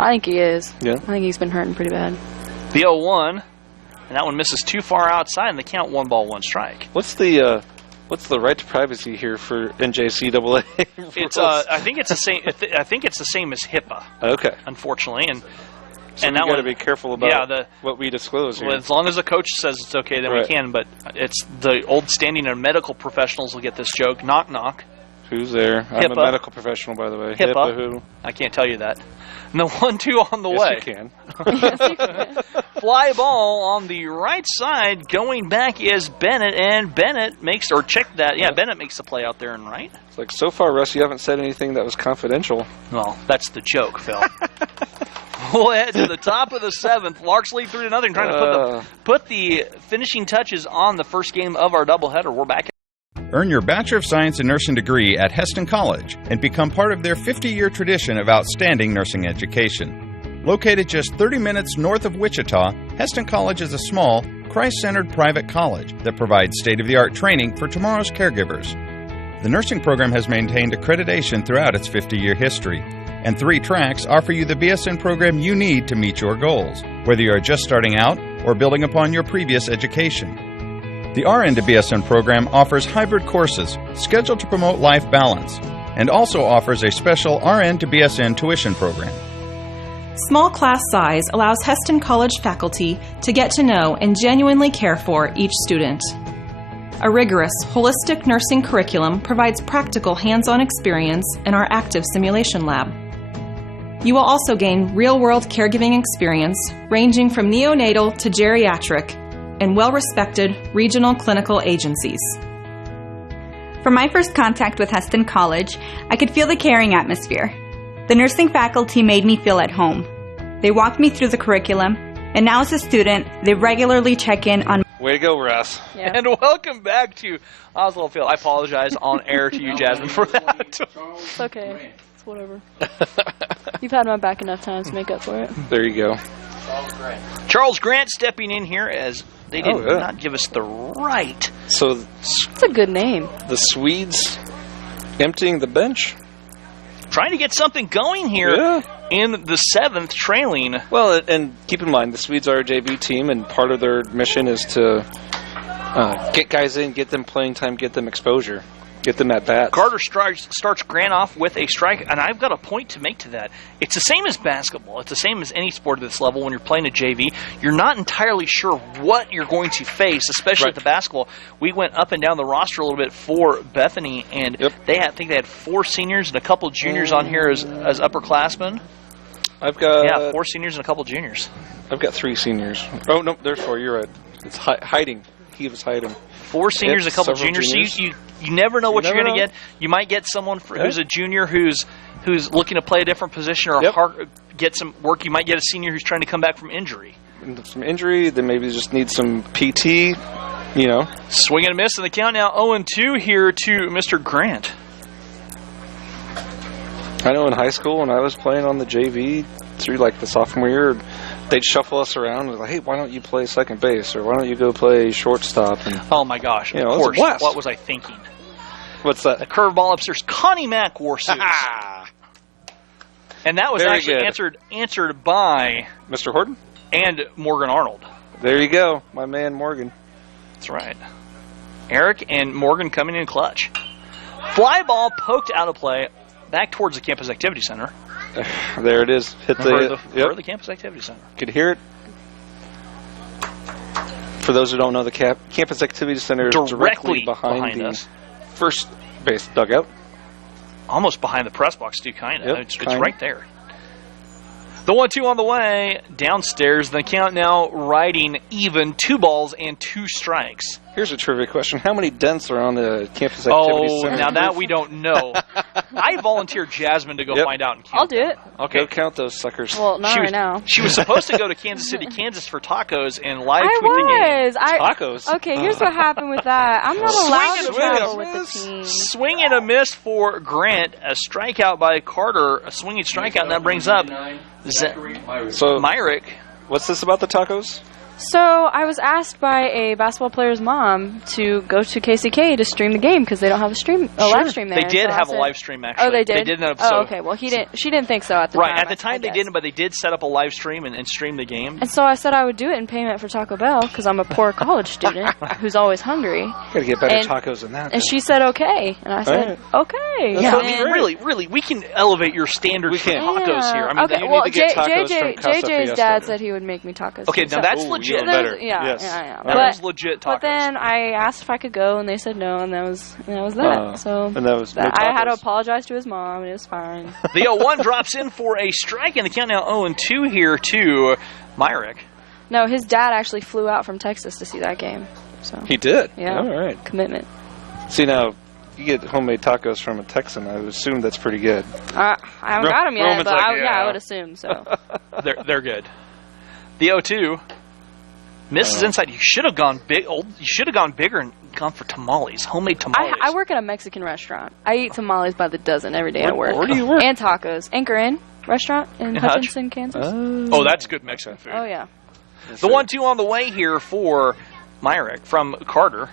I think he is. Yeah. I think he's been hurting pretty bad. The 0-1, and that one misses too far outside, and the count 1 ball, 1 strike. What's the right to privacy here for NJCAA? It's I think it's the same. I think it's the same as HIPAA. Okay. Unfortunately, and so we got to be careful about what we disclose here. Well, as long as the coach says it's okay, then we can. But it's the old standing of medical professionals will get this joke. Knock knock. Who's there? HIPAA. I'm a medical professional, by the way. HIPAA. Who? I can't tell you that. And the 1-2 on the way. Yes, you can. Yes, you can. Fly ball on the right side. Going back is Bennett, and Bennett makes Bennett makes the play out there and right. It's like, so far, Russ, you haven't said anything that was confidential. Well, that's the joke, Phil. We'll head to the top of the 7th. Larks lead 3-0, trying to put the finishing touches on the first game of our doubleheader. We're back. Earn your Bachelor of Science in Nursing degree at Heston College and become part of their 50-year tradition of outstanding nursing education. Located just 30 minutes north of Wichita, Heston College is a small, Christ-centered private college that provides state-of-the-art training for tomorrow's caregivers. The nursing program has maintained accreditation throughout its 50-year history, and 3 tracks offer you the BSN program you need to meet your goals, whether you are just starting out or building upon your previous education. The RN to BSN program offers hybrid courses scheduled to promote life balance and also offers a special RN to BSN tuition program. Small class size allows Heston College faculty to get to know and genuinely care for each student. A rigorous, holistic nursing curriculum provides practical hands-on experience in our active simulation lab. You will also gain real-world caregiving experience ranging from neonatal to geriatric and well-respected regional clinical agencies. From my first contact with Heston College, I could feel the caring atmosphere. The nursing faculty made me feel at home. They walked me through the curriculum, and now as a student, they regularly check in on. Way to go, Russ. Yeah. And welcome back to Oswald Field. I apologize on air to you, Jasmine, for that. It's okay. It's whatever. You've had my back enough times to make up for it. There you go. Charles Grant stepping in here as they did not give us the right. So it's a good name. The Swedes emptying the bench. Trying to get something going here in the 7th, trailing. Well, and keep in mind, the Swedes are a JV team, and part of their mission is to get guys in, get them playing time, get them exposure, get them at bats. Carter starts Grant off with a strike, and I've got a point to make to that. It's the same as basketball. It's the same as any sport at this level. When you're playing a JV, you're not entirely sure what you're going to face, especially at the basketball. We went up and down the roster a little bit for Bethany, and I think they had 4 seniors and a couple juniors on here as upperclassmen. I've got 4 seniors and a couple juniors. I've got 3 seniors. Oh no, there's 4. You're right. It's hiding. He was hiding. 4 seniors, a couple juniors. So you never know what you're going to get. You might get someone who's a junior who's looking to play a different position or get some work. You might get a senior who's trying to come back from injury. Some injury, then maybe just need some PT. You know, swing and a miss, and the count now 0-2 here to Mr. Grant. I know in high school when I was playing on the JV through like the sophomore year, they'd shuffle us around and like, hey, why don't you play second base, or why don't you go play shortstop? And, oh my gosh! You know, of course. What was I thinking? What's that? The curveball upstairs. Connie Mack wore suits. And that was actually answered by Mr. Horton and Morgan Arnold. There you go, my man Morgan. That's right. Eric and Morgan coming in clutch. Fly ball poked out of play. Back towards the Campus Activity Center. There it is. Hit the Campus Activity Center. Could hear it. For those who don't know, the Campus Activity Center is directly behind the first base dugout. Almost behind the press box, too, kind of. It's right there. The 1-2 on the way. Downstairs, the count now riding even. 2 balls and 2 strikes. Here's a trivia question. How many dents are on the Campus Activity Center? Oh, now that we don't know. I volunteered Jasmine to go find out and count. I'll do it. Okay. Go count those suckers. Well, not right now. She was supposed to go to Kansas City, Kansas for tacos and live tweet the game. Tacos? Okay, here's what happened with that. I'm not allowed to travel with the team. Swing and a miss for Grant. A strikeout by Carter. A swinging strikeout, and that brings up Myrick. What's this about the tacos? So I was asked by a basketball player's mom to go to KCK to stream the game because they don't have a live stream there. They did have a live stream, actually. Oh, they did? They did an episode. Oh, okay. Well, she didn't think so at the time. Right. At the time, they didn't, but they did set up a live stream and stream the game. And so I said I would do it in payment for Taco Bell because I'm a poor college student who's always hungry. Got to get better tacos than that. And she said, okay. And I said, okay. Yeah, I mean, really, we can elevate your standards for tacos here. I mean, okay, well, JJ's dad said he would make me tacos. Okay, now that's legit. Yeah. Yes. Yeah. That was legit tacos. But then I asked if I could go, and they said no, and that was that. So and that was I had to apologize to his mom, and it was fine. The 0-1 drops in for a strike, and the count now 0-2 here to Myrick. No, his dad actually flew out from Texas to see that game. So he did? Yeah. All right. Commitment. See, now, you get homemade tacos from a Texan. I would assume that's pretty good. I haven't got them yet, but I would assume so. they're good. The 0-2 misses inside. You should have gone big. You should have gone bigger and gone for tamales, homemade tamales. I work at a Mexican restaurant. I eat tamales by the dozen every day at work. Where do you work? And tacos. Anchor Inn restaurant in Hutchinson, Kansas. Oh, that's good Mexican food. Oh yeah. The 1-2 on the way here for Myrick from Carter.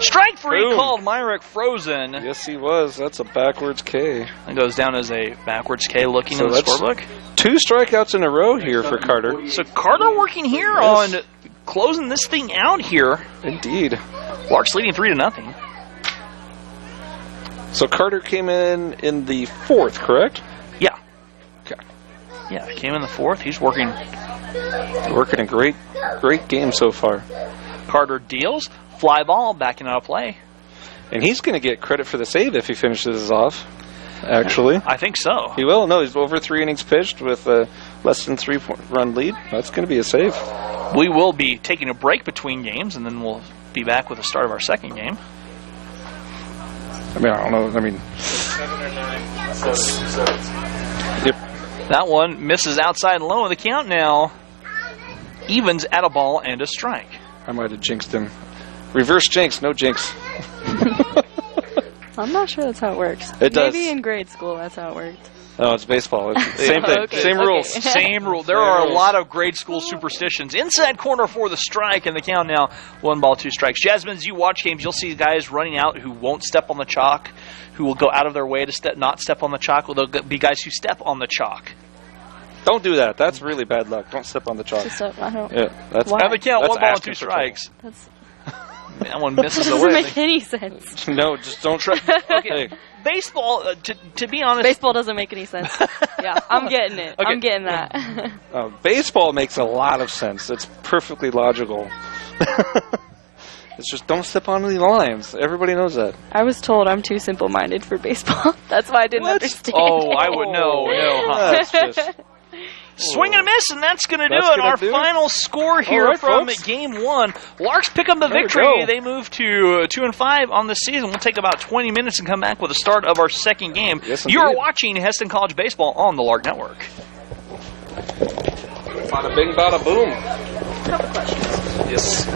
Strike free called. Myrick frozen. Yes, he was. That's a backwards K. It goes down as a backwards K looking in the scorebook. 2 strikeouts in a row here for Carter. So Carter working here on closing this thing out here. Indeed. Lark's leading 3-0. So Carter came in the 4th, correct? Yeah. Okay. Yeah, came in the 4th. He's working a great game so far. Carter deals. Fly ball, backing out of play. And he's going to get credit for the save if he finishes this off, actually. I think so. He will. No, he's over 3 innings pitched with a less than 3-run lead. That's going to be a save. We will be taking a break between games, and then we'll be back with the start of our second game. I mean, I don't know. I mean... 7 or 9. 7. Yep. That one misses outside and low in the count now. Evens at a ball and a strike. I might have jinxed him. Reverse jinx, no jinx. I'm not sure that's how it works. It does. Maybe in grade school that's how it worked. No, it's baseball. It's the same thing. Okay, Same rules. Same rule. There are a lot of grade school superstitions. Inside corner for the strike, and the count now 1 ball, 2 strikes. Jasmine, as you watch games, you'll see guys running out who won't step on the chalk, who will go out of their way to not step on the chalk. Well, there'll be guys who step on the chalk. Don't do that. That's really bad luck. Don't step on the chalk. I don't. Yeah, that's. Have the count 1 ball, asking 2 for strikes. That's, That one misses that away. doesn't make any sense. No, just don't try. Okay. Baseball, to be honest. Baseball doesn't make any sense. Yeah, I'm getting it. Okay. I'm getting that. Baseball makes a lot of sense. It's perfectly logical. It's just don't step on any lines. Everybody knows that. I was told I'm too simple-minded for baseball. That's why I didn't understand. Oh, I would know. That's just... Swing and a miss, and that's going to do it. Our final score here from Game 1. Larks pick up the victory. They move to 2-5 on the season. We'll take about 20 minutes and come back with the start of our second game. Yes, you are watching Hesston College Baseball on the Lark Network. Bada bing, bada boom. A couple questions. Yes.